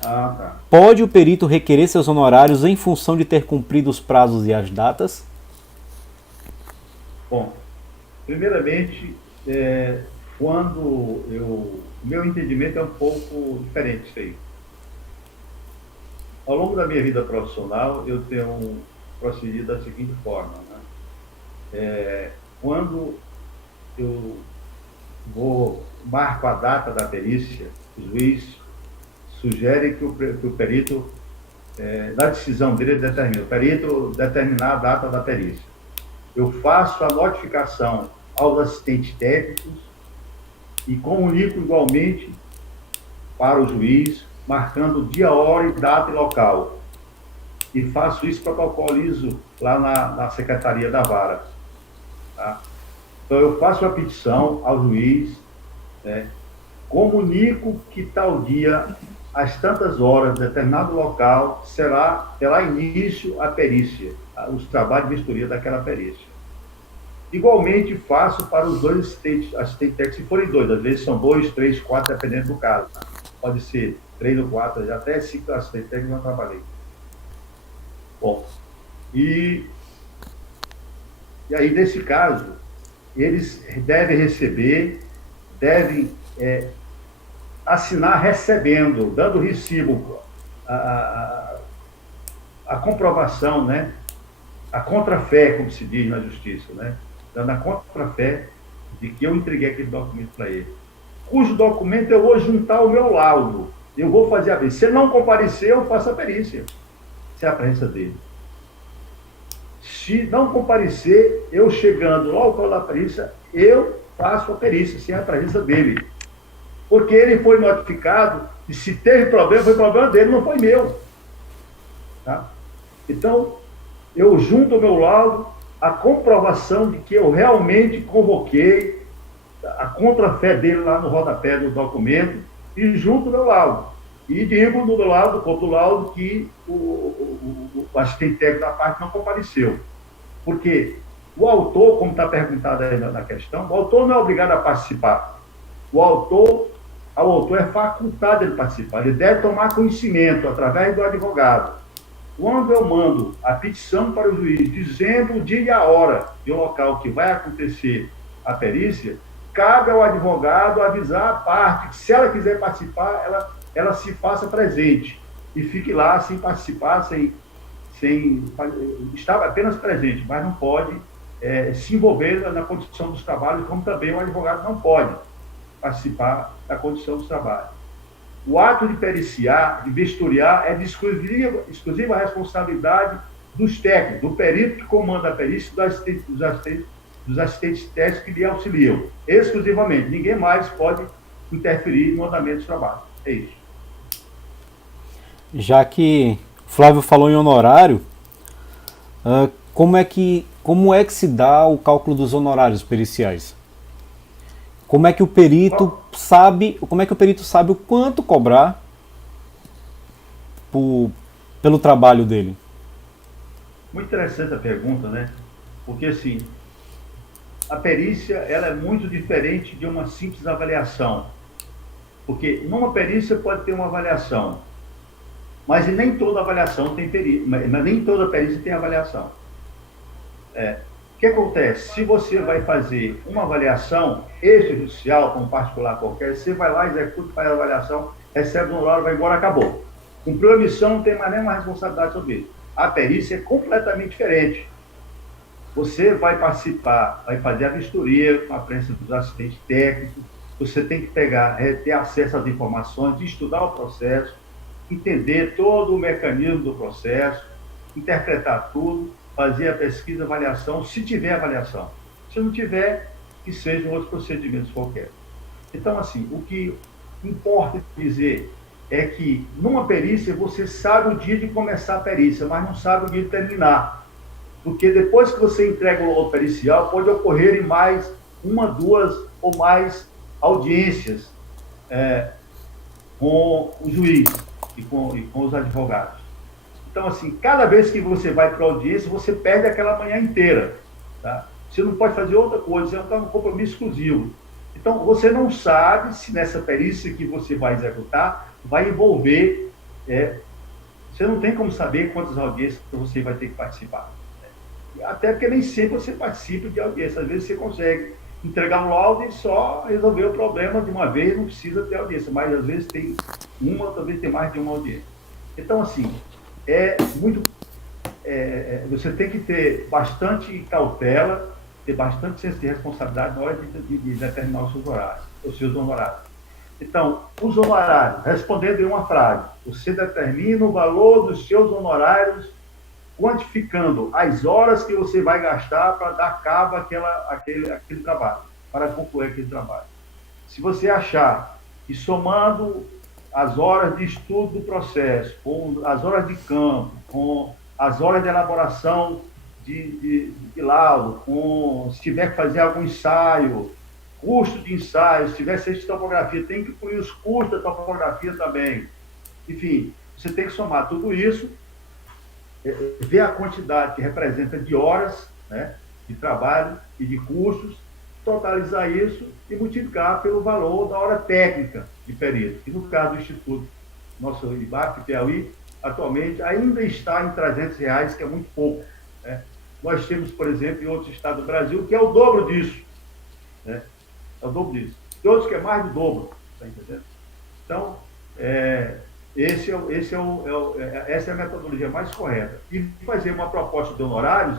Tá. pode o perito requerer seus honorários em função de ter cumprido os prazos e as datas? Bom, primeiramente, meu entendimento é um pouco diferente disso aí. Ao longo da minha vida profissional, eu tenho procedido da seguinte forma, né? Quando eu marco a data da perícia, o juiz sugere que o perito, na decisão dele, determina, o perito determinar a data da perícia. Eu faço a notificação aos assistentes técnicos e comunico igualmente para o juiz, marcando dia, hora, data e local. E faço isso, protocolizo lá na Secretaria da Vara. Tá? Então, eu faço a petição ao juiz, né, comunico que tal dia, às tantas horas, determinado local, terá início a perícia, os trabalhos de vistoria daquela perícia. Igualmente, faço para os dois assistentes técnicos, se forem dois, às vezes são 2, 3, 4, dependendo do caso. Pode ser 3 ou 4, até 5 assistentes técnicos eu trabalhei. Bom, e aí, nesse caso, eles devem assinar recebendo, dando recibo, a comprovação, né? A contrafé, como se diz na justiça, né? Dando a contrafé de que eu entreguei aquele documento para ele. Cujo documento eu vou juntar ao meu laudo. Eu vou fazer a perícia. Se não comparecer, eu faço a perícia. Se é a presença dele. Se não comparecer, eu chegando logo para a perícia, eu faço a perícia, sem a presença dele. Porque ele foi notificado, e se teve problema, foi problema dele, não foi meu. Tá? Então, eu junto ao meu laudo a comprovação de que eu realmente convoquei a contrafé dele lá no rodapé do documento e junto do laudo. E digo no lado, do corpo do laudo, que o assistente técnico da parte não compareceu. Porque o autor, como está perguntado aí na questão, o autor não é obrigado a participar. Ao autor é facultado ele participar. Ele deve tomar conhecimento através do advogado. Quando eu mando a petição para o juiz dizendo o dia e a hora e o local que vai acontecer a perícia, cabe ao advogado avisar a parte que, se ela quiser participar, ela se faça presente e fique lá sem participar, sem estar apenas presente, mas não pode se envolver na condição dos trabalhos, como também o advogado não pode participar da condição dos trabalhos. O ato de periciar, de vistoriar, é de exclusiva responsabilidade dos técnicos, do perito que comanda a perícia e dos assistentes técnicos que lhe auxiliam, exclusivamente. Ninguém mais pode interferir no andamento dos trabalhos. É isso. Já que o Flávio falou em honorário, como é que se dá o cálculo dos honorários periciais? Como é que o perito sabe o quanto cobrar pelo trabalho dele? Muito interessante a pergunta, né? Porque, assim, a perícia ela é muito diferente de uma simples avaliação. Porque numa perícia pode ter uma avaliação, mas nem toda avaliação tem perícia, mas nem toda perícia tem avaliação. O que acontece? Se você vai fazer uma avaliação extrajudicial, com um particular qualquer, você vai lá, executa, faz a avaliação, recebe um horário, vai embora, acabou. Cumpriu a missão, não tem mais nenhuma responsabilidade sobre isso. A perícia é completamente diferente. Você vai participar, vai fazer a vistoria com a presença dos assistentes técnicos, você tem que ter acesso às informações, estudar o processo, entender todo o mecanismo do processo, interpretar tudo, fazer a pesquisa, avaliação, se tiver avaliação. Se não tiver, que sejam outros procedimentos qualquer. Então, assim, o que importa dizer é que numa perícia você sabe o dia de começar a perícia, mas não sabe o dia de terminar. Porque depois que você entrega o laudo pericial, pode ocorrer em mais uma, duas ou mais audiências com o juiz e com os advogados. Então, assim, cada vez que você vai para a audiência, você perde aquela manhã inteira. Tá? Você não pode fazer outra coisa, você não está num compromisso exclusivo. Então, você não sabe se nessa perícia que você vai executar vai envolver... você não tem como saber quantas audiências você vai ter que participar. Até porque nem sempre você participa de audiência. Às vezes você consegue entregar um laudo e só resolver o problema de uma vez, não precisa ter audiência. Mas às vezes tem uma, talvez tem mais de uma audiência. Então, assim... você tem que ter bastante cautela, ter bastante senso de responsabilidade na hora de determinar os seus honorários. Então, os honorários, respondendo em uma frase, você determina o valor dos seus honorários, quantificando as horas que você vai gastar para dar cabo àquele trabalho, para concluir aquele trabalho. Se você achar que somando as horas de estudo do processo, com as horas de campo, com as horas de elaboração de laudo, se tiver que fazer algum ensaio, custo de ensaio, se tiver ciência de topografia, tem que incluir os custos da topografia também. Enfim, você tem que somar tudo isso, ver a quantidade que representa de horas, né, de trabalho e de custos, totalizar isso e multiplicar pelo valor da hora técnica de perito. E no caso do Instituto, nosso IBAP Piauí, atualmente ainda está em R$300, que é muito pouco. Né? Nós temos, por exemplo, em outros estados do Brasil, que é o dobro disso. Né? É o dobro disso. E outros que é mais do dobro. Tá entendendo? Então, essa é a metodologia mais correta. E fazer uma proposta de honorários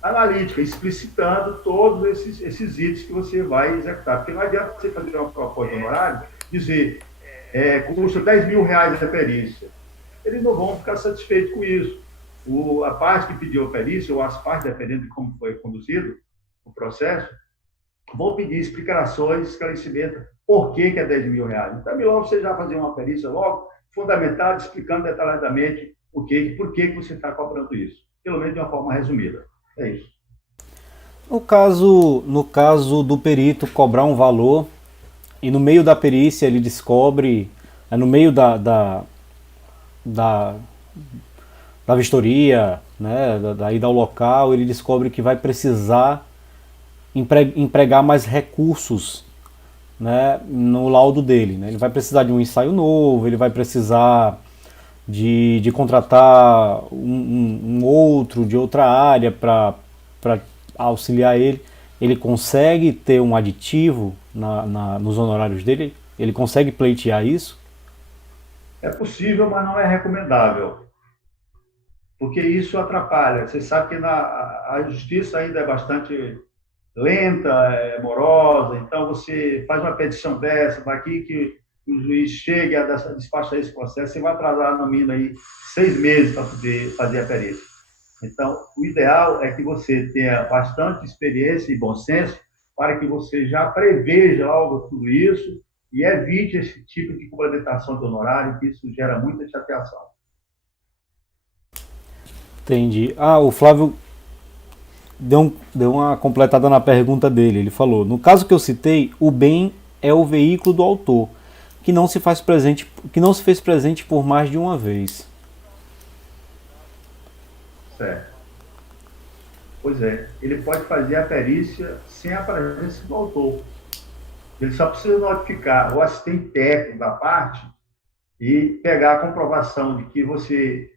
analítica, explicitando todos esses itens que você vai executar. Porque não adianta você fazer uma proposta de honorário, dizer, custa R$10.000 a perícia. Eles não vão ficar satisfeitos com isso. A parte que pediu a perícia, ou as partes, dependendo de como foi conduzido o processo, vão pedir explicações, esclarecimento, por que é R$10.000. Então, melhor você já fazer uma perícia logo, fundamentada, explicando detalhadamente por que você está cobrando isso. Pelo menos de uma forma resumida. É isso. No caso do perito cobrar um valor e no meio da perícia ele descobre, no meio da, da vistoria, né, da ida ao local, ele descobre que vai precisar empregar mais recursos, né, no laudo dele. Né? Ele vai precisar de um ensaio novo, ele vai precisar de contratar um outro de outra área para auxiliar ele. Ele consegue ter um aditivo nos honorários dele? Ele consegue pleitear isso? É possível, mas não é recomendável, porque isso atrapalha. Você sabe que a justiça ainda é bastante lenta, morosa, então você faz uma petição dessa, daqui que o juiz chegue a despachar esse processo, você vai atrasar no mínimo aí 6 meses para poder fazer a perícia. Então, o ideal é que você tenha bastante experiência e bom senso para que você já preveja logo tudo isso e evite esse tipo de complementação de honorário, que isso gera muita chateação. Entendi. Ah, o Flávio deu uma completada na pergunta dele. Ele falou: no caso que eu citei, o bem é o veículo do autor, que não se fez presente por mais de uma vez. Certo. Pois é, ele pode fazer a perícia sem a presença do autor. Ele só precisa notificar o assistente técnico da parte e pegar a comprovação de que você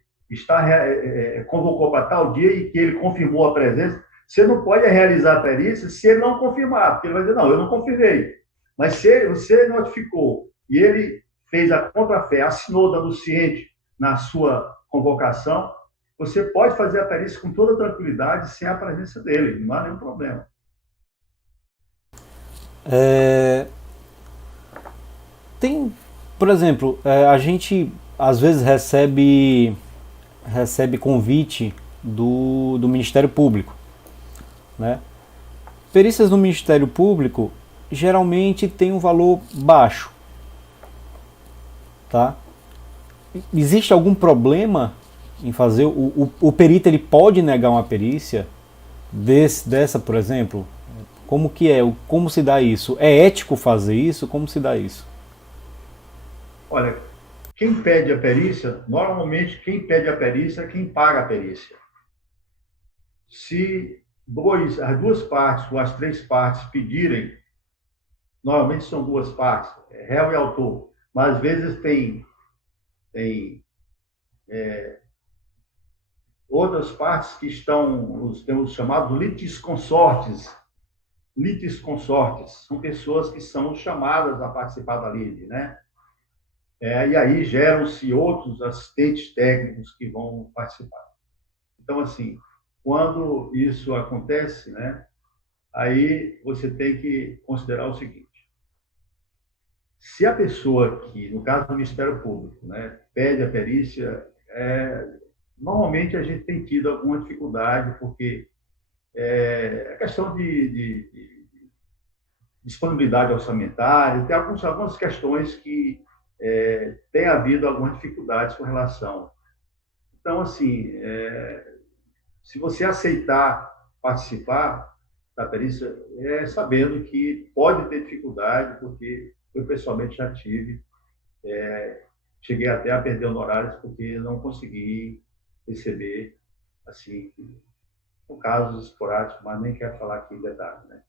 convocou para tal dia e que ele confirmou a presença. Você não pode realizar a perícia se ele não confirmar, porque ele vai dizer, não, eu não confirmei. Mas se você notificou e ele fez a contrafé, assinou dando ciente na sua convocação, você pode fazer a perícia com toda tranquilidade, sem a presença dele, não há nenhum problema. É, tem, por exemplo, a gente às vezes recebe convite do Ministério Público, né? Perícias no Ministério Público geralmente tem um valor baixo, tá? Existe algum problema em fazer o perito ele pode negar uma perícia dessa, por exemplo? Como que é? Como se dá isso? É ético fazer isso? Como se dá isso? Olha, quem pede a perícia, normalmente quem pede a perícia é quem paga a perícia. Se as duas partes ou as três partes pedirem, normalmente são duas partes, réu e autor, mas às vezes tem outras partes que tem os chamados litisconsortes. Litisconsortes são pessoas que são chamadas a participar da lide, né? E aí geram-se outros assistentes técnicos que vão participar. Então, assim, quando isso acontece, né, aí você tem que considerar o seguinte: se a pessoa que, no caso do Ministério Público, né, pede a perícia, normalmente a gente tem tido alguma dificuldade, porque é questão de disponibilidade orçamentária, tem algumas questões que tem havido algumas dificuldades com relação. Então, assim, se você aceitar participar da perícia, sabendo que pode ter dificuldade, porque eu pessoalmente já tive, cheguei até a perder honorários porque não consegui receber, assim, com casos esporádicos, mas nem quero falar aqui em detalhes, né?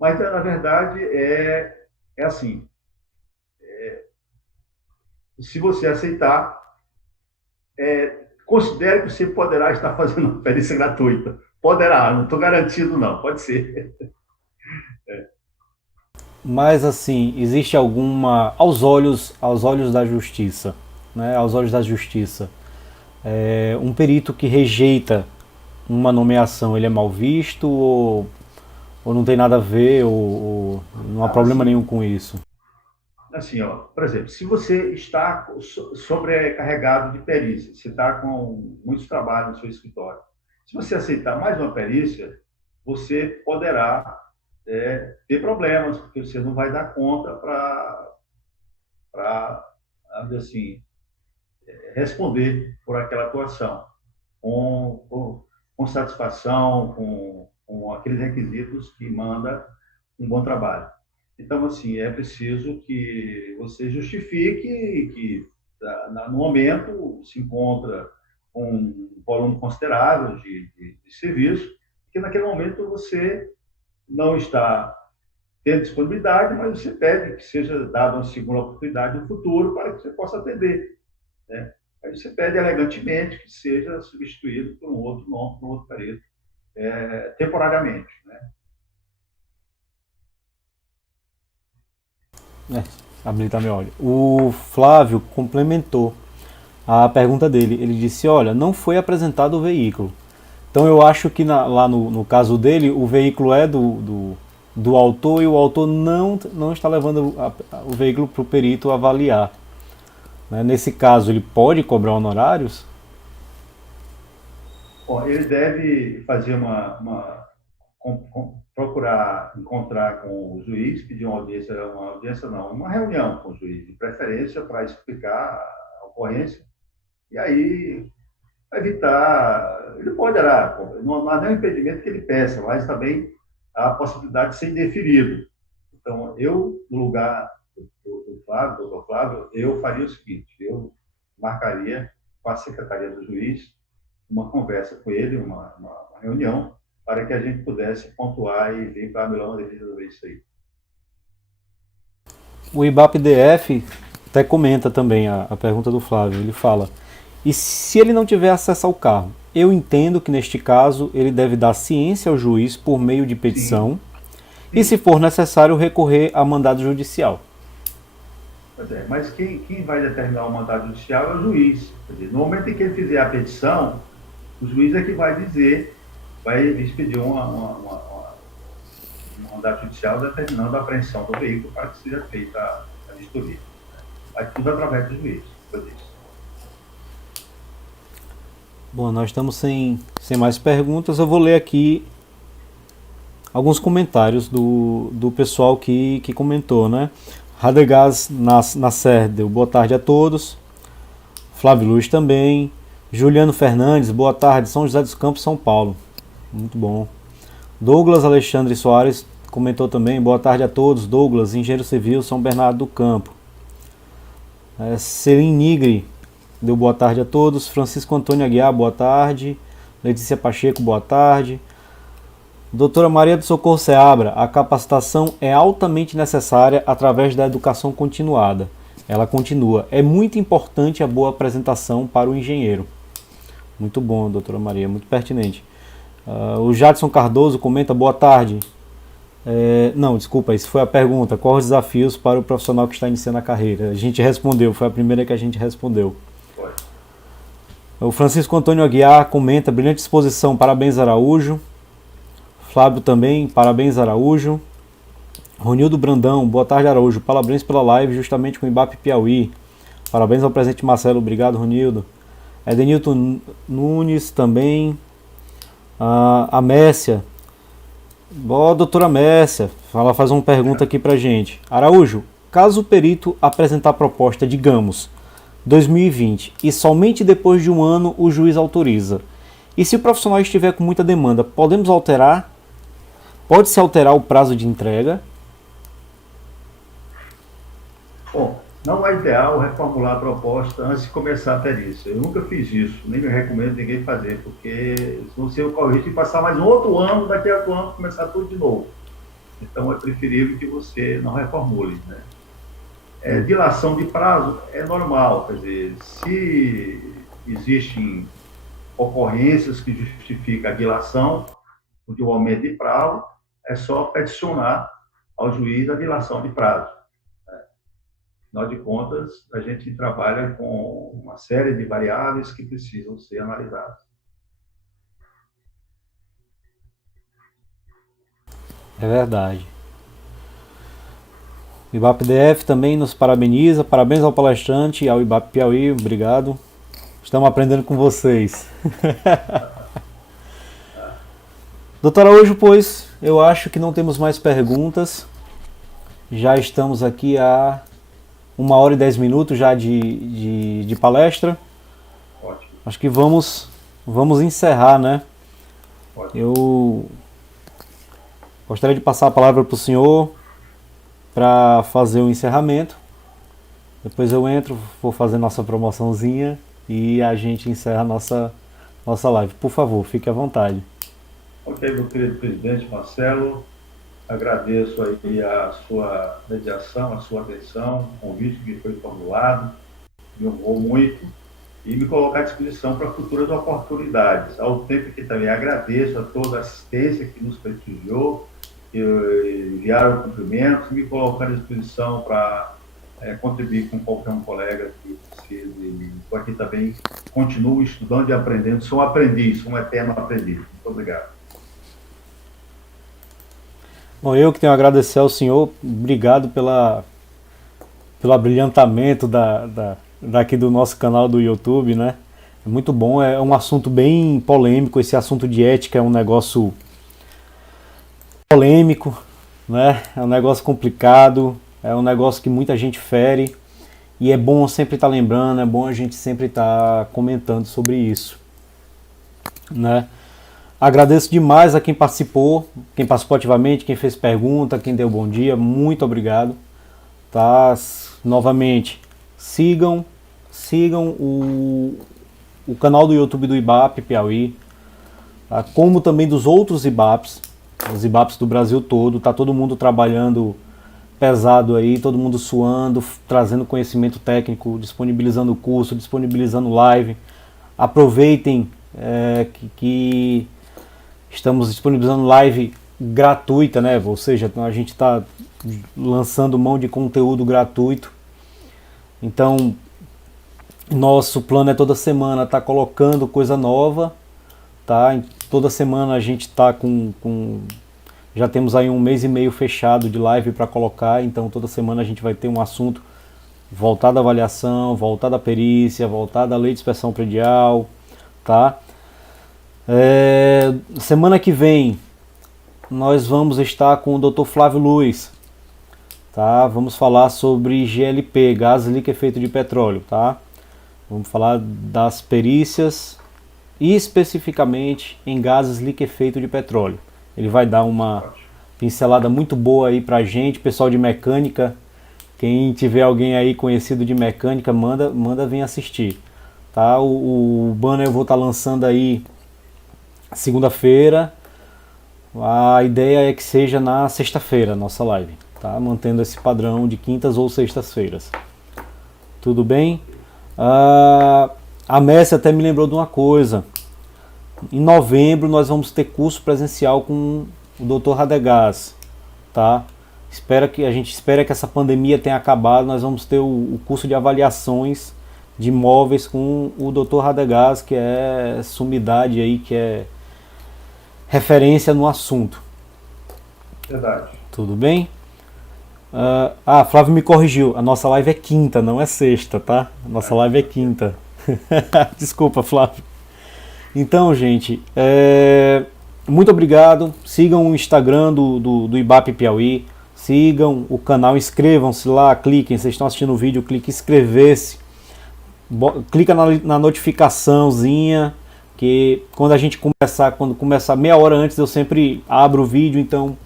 Mas, na verdade, é assim, se você aceitar, considere que você poderá estar fazendo uma perícia gratuita. Poderá, não estou garantido não, pode ser. Mas assim, existe alguma aos olhos da justiça, né? Aos olhos da justiça, um perito que rejeita uma nomeação, ele é mal visto ou não tem nada a ver ou não há problema Assim, nenhum com isso? assim, ó, por exemplo, se você está sobrecarregado de perícia, você está com muitos trabalhos no seu escritório, se você aceitar mais uma perícia, você poderá ter problemas, porque você não vai dar conta para assim, responder por aquela atuação com satisfação, com com aqueles requisitos que manda um bom trabalho. Então, assim, é preciso que você justifique que, no momento, se encontra com um volume considerável de serviço, que naquele momento você não está tendo disponibilidade, mas você pede que seja dada uma segunda oportunidade no futuro para que você possa atender, né? Aí você pede elegantemente que seja substituído por um outro nome, por um outro período, temporariamente, né? Habilitar meu áudio. O Flávio complementou a pergunta dele. Ele disse: olha, não foi apresentado o veículo. Então eu acho que lá no caso dele, o veículo é do autor e o autor não está levando o veículo para o perito avaliar. Né? Nesse caso, ele pode cobrar honorários? Bom, ele deve fazer procurar encontrar com o juiz, pedir uma audiência não, uma reunião com o juiz, de preferência para explicar a ocorrência, e aí evitar, ele poderá, não há nenhum impedimento que ele peça, mas também há a possibilidade de ser indeferido. Então, eu, no lugar do Flávio, do doutor Flávio, eu faria o seguinte, eu marcaria com a secretaria do juiz uma conversa com ele, uma reunião, para que a gente pudesse pontuar e ver para a melhor maneira de resolver isso aí. O IBAP-DF até comenta também a pergunta do Flávio. Ele fala: e se ele não tiver acesso ao carro? Eu entendo que neste caso ele deve dar ciência ao juiz por meio de petição. Sim. E, se for necessário, recorrer a mandado judicial. Pois é, mas quem vai determinar o mandado judicial é o juiz. Quer dizer, no momento em que ele fizer a petição, o juiz é que vai dizer, vai expedir um mandado judicial determinando a apreensão do veículo para que seja feita a vistoria. Vai tudo através do juiz. Bom, nós estamos sem mais perguntas. Eu vou ler aqui alguns comentários do pessoal que comentou, né? Radegaz Nasser deu boa tarde a todos. Flávio Luiz também. Juliano Fernandes, boa tarde, São José dos Campos, São Paulo. Muito bom. Douglas Alexandre Soares comentou também, boa tarde a todos. Douglas, Engenheiro Civil, São Bernardo do Campo. Celim Nigre deu boa tarde a todos. Francisco Antônio Aguiar, boa tarde. Letícia Pacheco, boa tarde. Doutora Maria do Socorro Seabra, a capacitação é altamente necessária através da educação continuada. Ela continua. É muito importante a boa apresentação para o engenheiro. Muito bom, doutora Maria, muito pertinente. O Jadson Cardoso comenta, boa tarde. Não, desculpa, isso foi a pergunta. Quais os desafios para o profissional que está iniciando a carreira? A gente respondeu, foi a primeira que a gente respondeu. O Francisco Antônio Aguiar comenta, brilhante exposição, parabéns Araújo. Flávio também, parabéns Araújo. Ronildo Brandão, boa tarde Araújo, parabéns pela live justamente com o IBAP Piauí. Parabéns ao presidente Marcelo, obrigado Ronildo. Edenilton Nunes também. A Mércia. Boa, doutora Mércia. Ela faz uma pergunta aqui pra gente. Araújo, caso o perito apresentar a proposta, digamos, 2020, e somente depois de um ano o juiz autoriza, e se o profissional estiver com muita demanda, podemos alterar? Pode-se alterar o prazo de entrega? Bom, não é ideal reformular a proposta antes de começar a perícia. Eu nunca fiz isso, nem me recomendo ninguém fazer, porque se você corre o risco de passar mais um outro ano, daqui a outro ano começar tudo de novo. Então é preferível que você não reformule, né? Dilação de prazo é normal, quer dizer, se existem ocorrências que justificam a dilação de um aumento de prazo, é só peticionar ao juiz a dilação de prazo. Afinal de contas, a gente trabalha com uma série de variáveis que precisam ser analisadas. É verdade. O IBAP-DF também nos parabeniza. Parabéns ao palestrante e ao IBAP Piauí. Obrigado. Estamos aprendendo com vocês. Doutor Araújo, pois, eu acho que não temos mais perguntas. Já estamos aqui há 1h10 já de palestra. Ótimo. Acho que vamos encerrar, né? Ótimo. Eu Gostaria de passar a palavra para o senhor para fazer o encerramento. Depois eu entro, vou fazer nossa promoçãozinha e a gente encerra a nossa live. Por favor, fique à vontade. Ok, meu querido presidente Marcelo, agradeço aí a sua mediação, a sua atenção, o convite que foi formulado, me honrou muito e me colocar à disposição para futuras oportunidades. Ao tempo que também agradeço a toda a assistência que nos prestigiou, que enviaram cumprimentos, me colocar à disposição para contribuir com qualquer um colega que precise. Estou aqui também, continuo estudando e aprendendo, sou um aprendiz, sou um eterno aprendiz. Muito obrigado. Bom, eu que tenho a agradecer ao senhor, obrigado pelo abrilhantamento daqui do nosso canal do YouTube, né? É muito bom, é um assunto bem polêmico, esse assunto de ética é um negócio polêmico, né? É um negócio complicado, é um negócio que muita gente fere e é bom sempre estar lembrando, é bom a gente sempre estar comentando sobre isso, né? Agradeço demais a quem participou ativamente, quem fez pergunta, quem deu bom dia, muito obrigado, tá? Novamente, sigam o canal do YouTube do IBAP Piauí, tá? Como também dos outros IBAPs, os IBAPs do Brasil todo, tá todo mundo trabalhando pesado aí, todo mundo suando, trazendo conhecimento técnico, disponibilizando curso, disponibilizando live. Aproveitem que estamos disponibilizando live gratuita, né? Ou seja, a gente está lançando mão de conteúdo gratuito. Então, nosso plano é toda semana estar colocando coisa nova, tá? Toda semana a gente está já temos aí 1 mês e meio fechado de live para colocar, então toda semana a gente vai ter um assunto voltado à avaliação, voltado à perícia, voltado à lei de inspeção predial, tá? Semana que vem nós vamos estar com o Dr. Flávio Luiz, tá? Vamos falar sobre GLP, gás liquefeito de petróleo, tá? Vamos falar das perícias e especificamente em gases liquefeito de petróleo. Ele vai dar uma pincelada muito boa aí pra gente, pessoal de mecânica. Quem tiver alguém aí conhecido de mecânica, manda vir assistir, tá? O banner eu vou estar lançando aí segunda-feira. A ideia é que seja na sexta-feira nossa live, tá? Mantendo esse padrão de quintas ou sextas-feiras. Tudo bem? A Messi até me lembrou de uma coisa. Em novembro nós vamos ter curso presencial com o Dr. Radegás, tá? A gente espera que essa pandemia tenha acabado. Nós vamos ter o curso de avaliações de imóveis com o Dr. Radegás, que é sumidade aí, que é referência no assunto. Verdade. Tudo bem? Flávio me corrigiu. A nossa live é quinta, não é sexta, tá? A nossa live é quinta. Desculpa, Flávio. Então, gente, muito obrigado. Sigam o Instagram do IBAP Piauí. Sigam o canal, inscrevam-se lá, cliquem. Vocês estão assistindo o vídeo, clique em inscrever-se. Clica na notificaçãozinha, que quando a gente começar meia hora antes, eu sempre abro o vídeo, então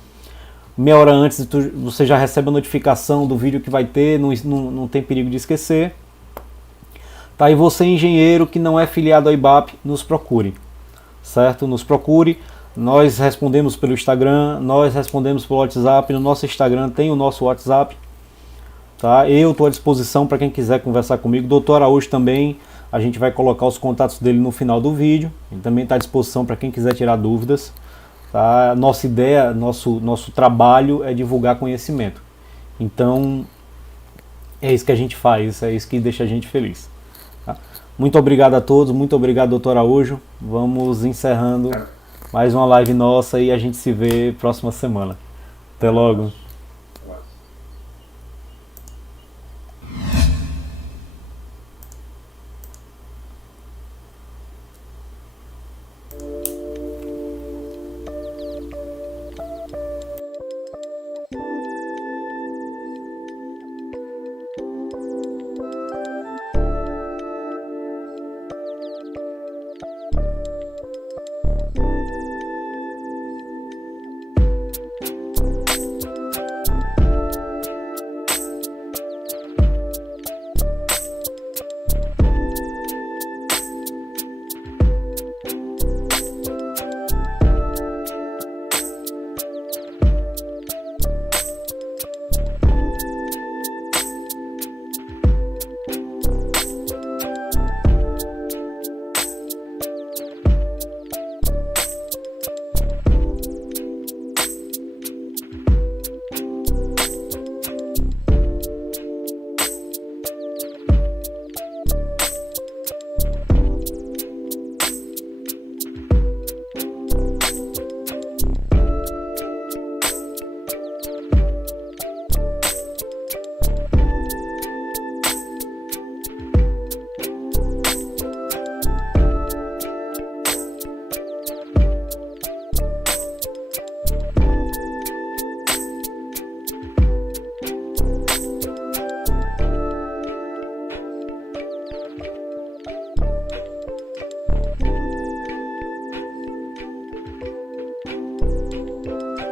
meia hora antes você já recebe a notificação do vídeo que vai ter, não tem perigo de esquecer. Tá, e você, engenheiro que não é filiado ao IBAP, nos procure, certo? Nos procure, nós respondemos pelo Instagram, nós respondemos pelo WhatsApp, no nosso Instagram tem o nosso WhatsApp, tá? Eu estou à disposição para quem quiser conversar comigo, Dr. Araújo também, a gente vai colocar os contatos dele no final do vídeo, ele também está à disposição para quem quiser tirar dúvidas, tá? Nossa ideia, nosso trabalho é divulgar conhecimento, então é isso que a gente faz, é isso que deixa a gente feliz. Muito obrigado a todos, muito obrigado, doutor Araújo. Vamos encerrando mais uma live nossa e a gente se vê próxima semana. Até logo.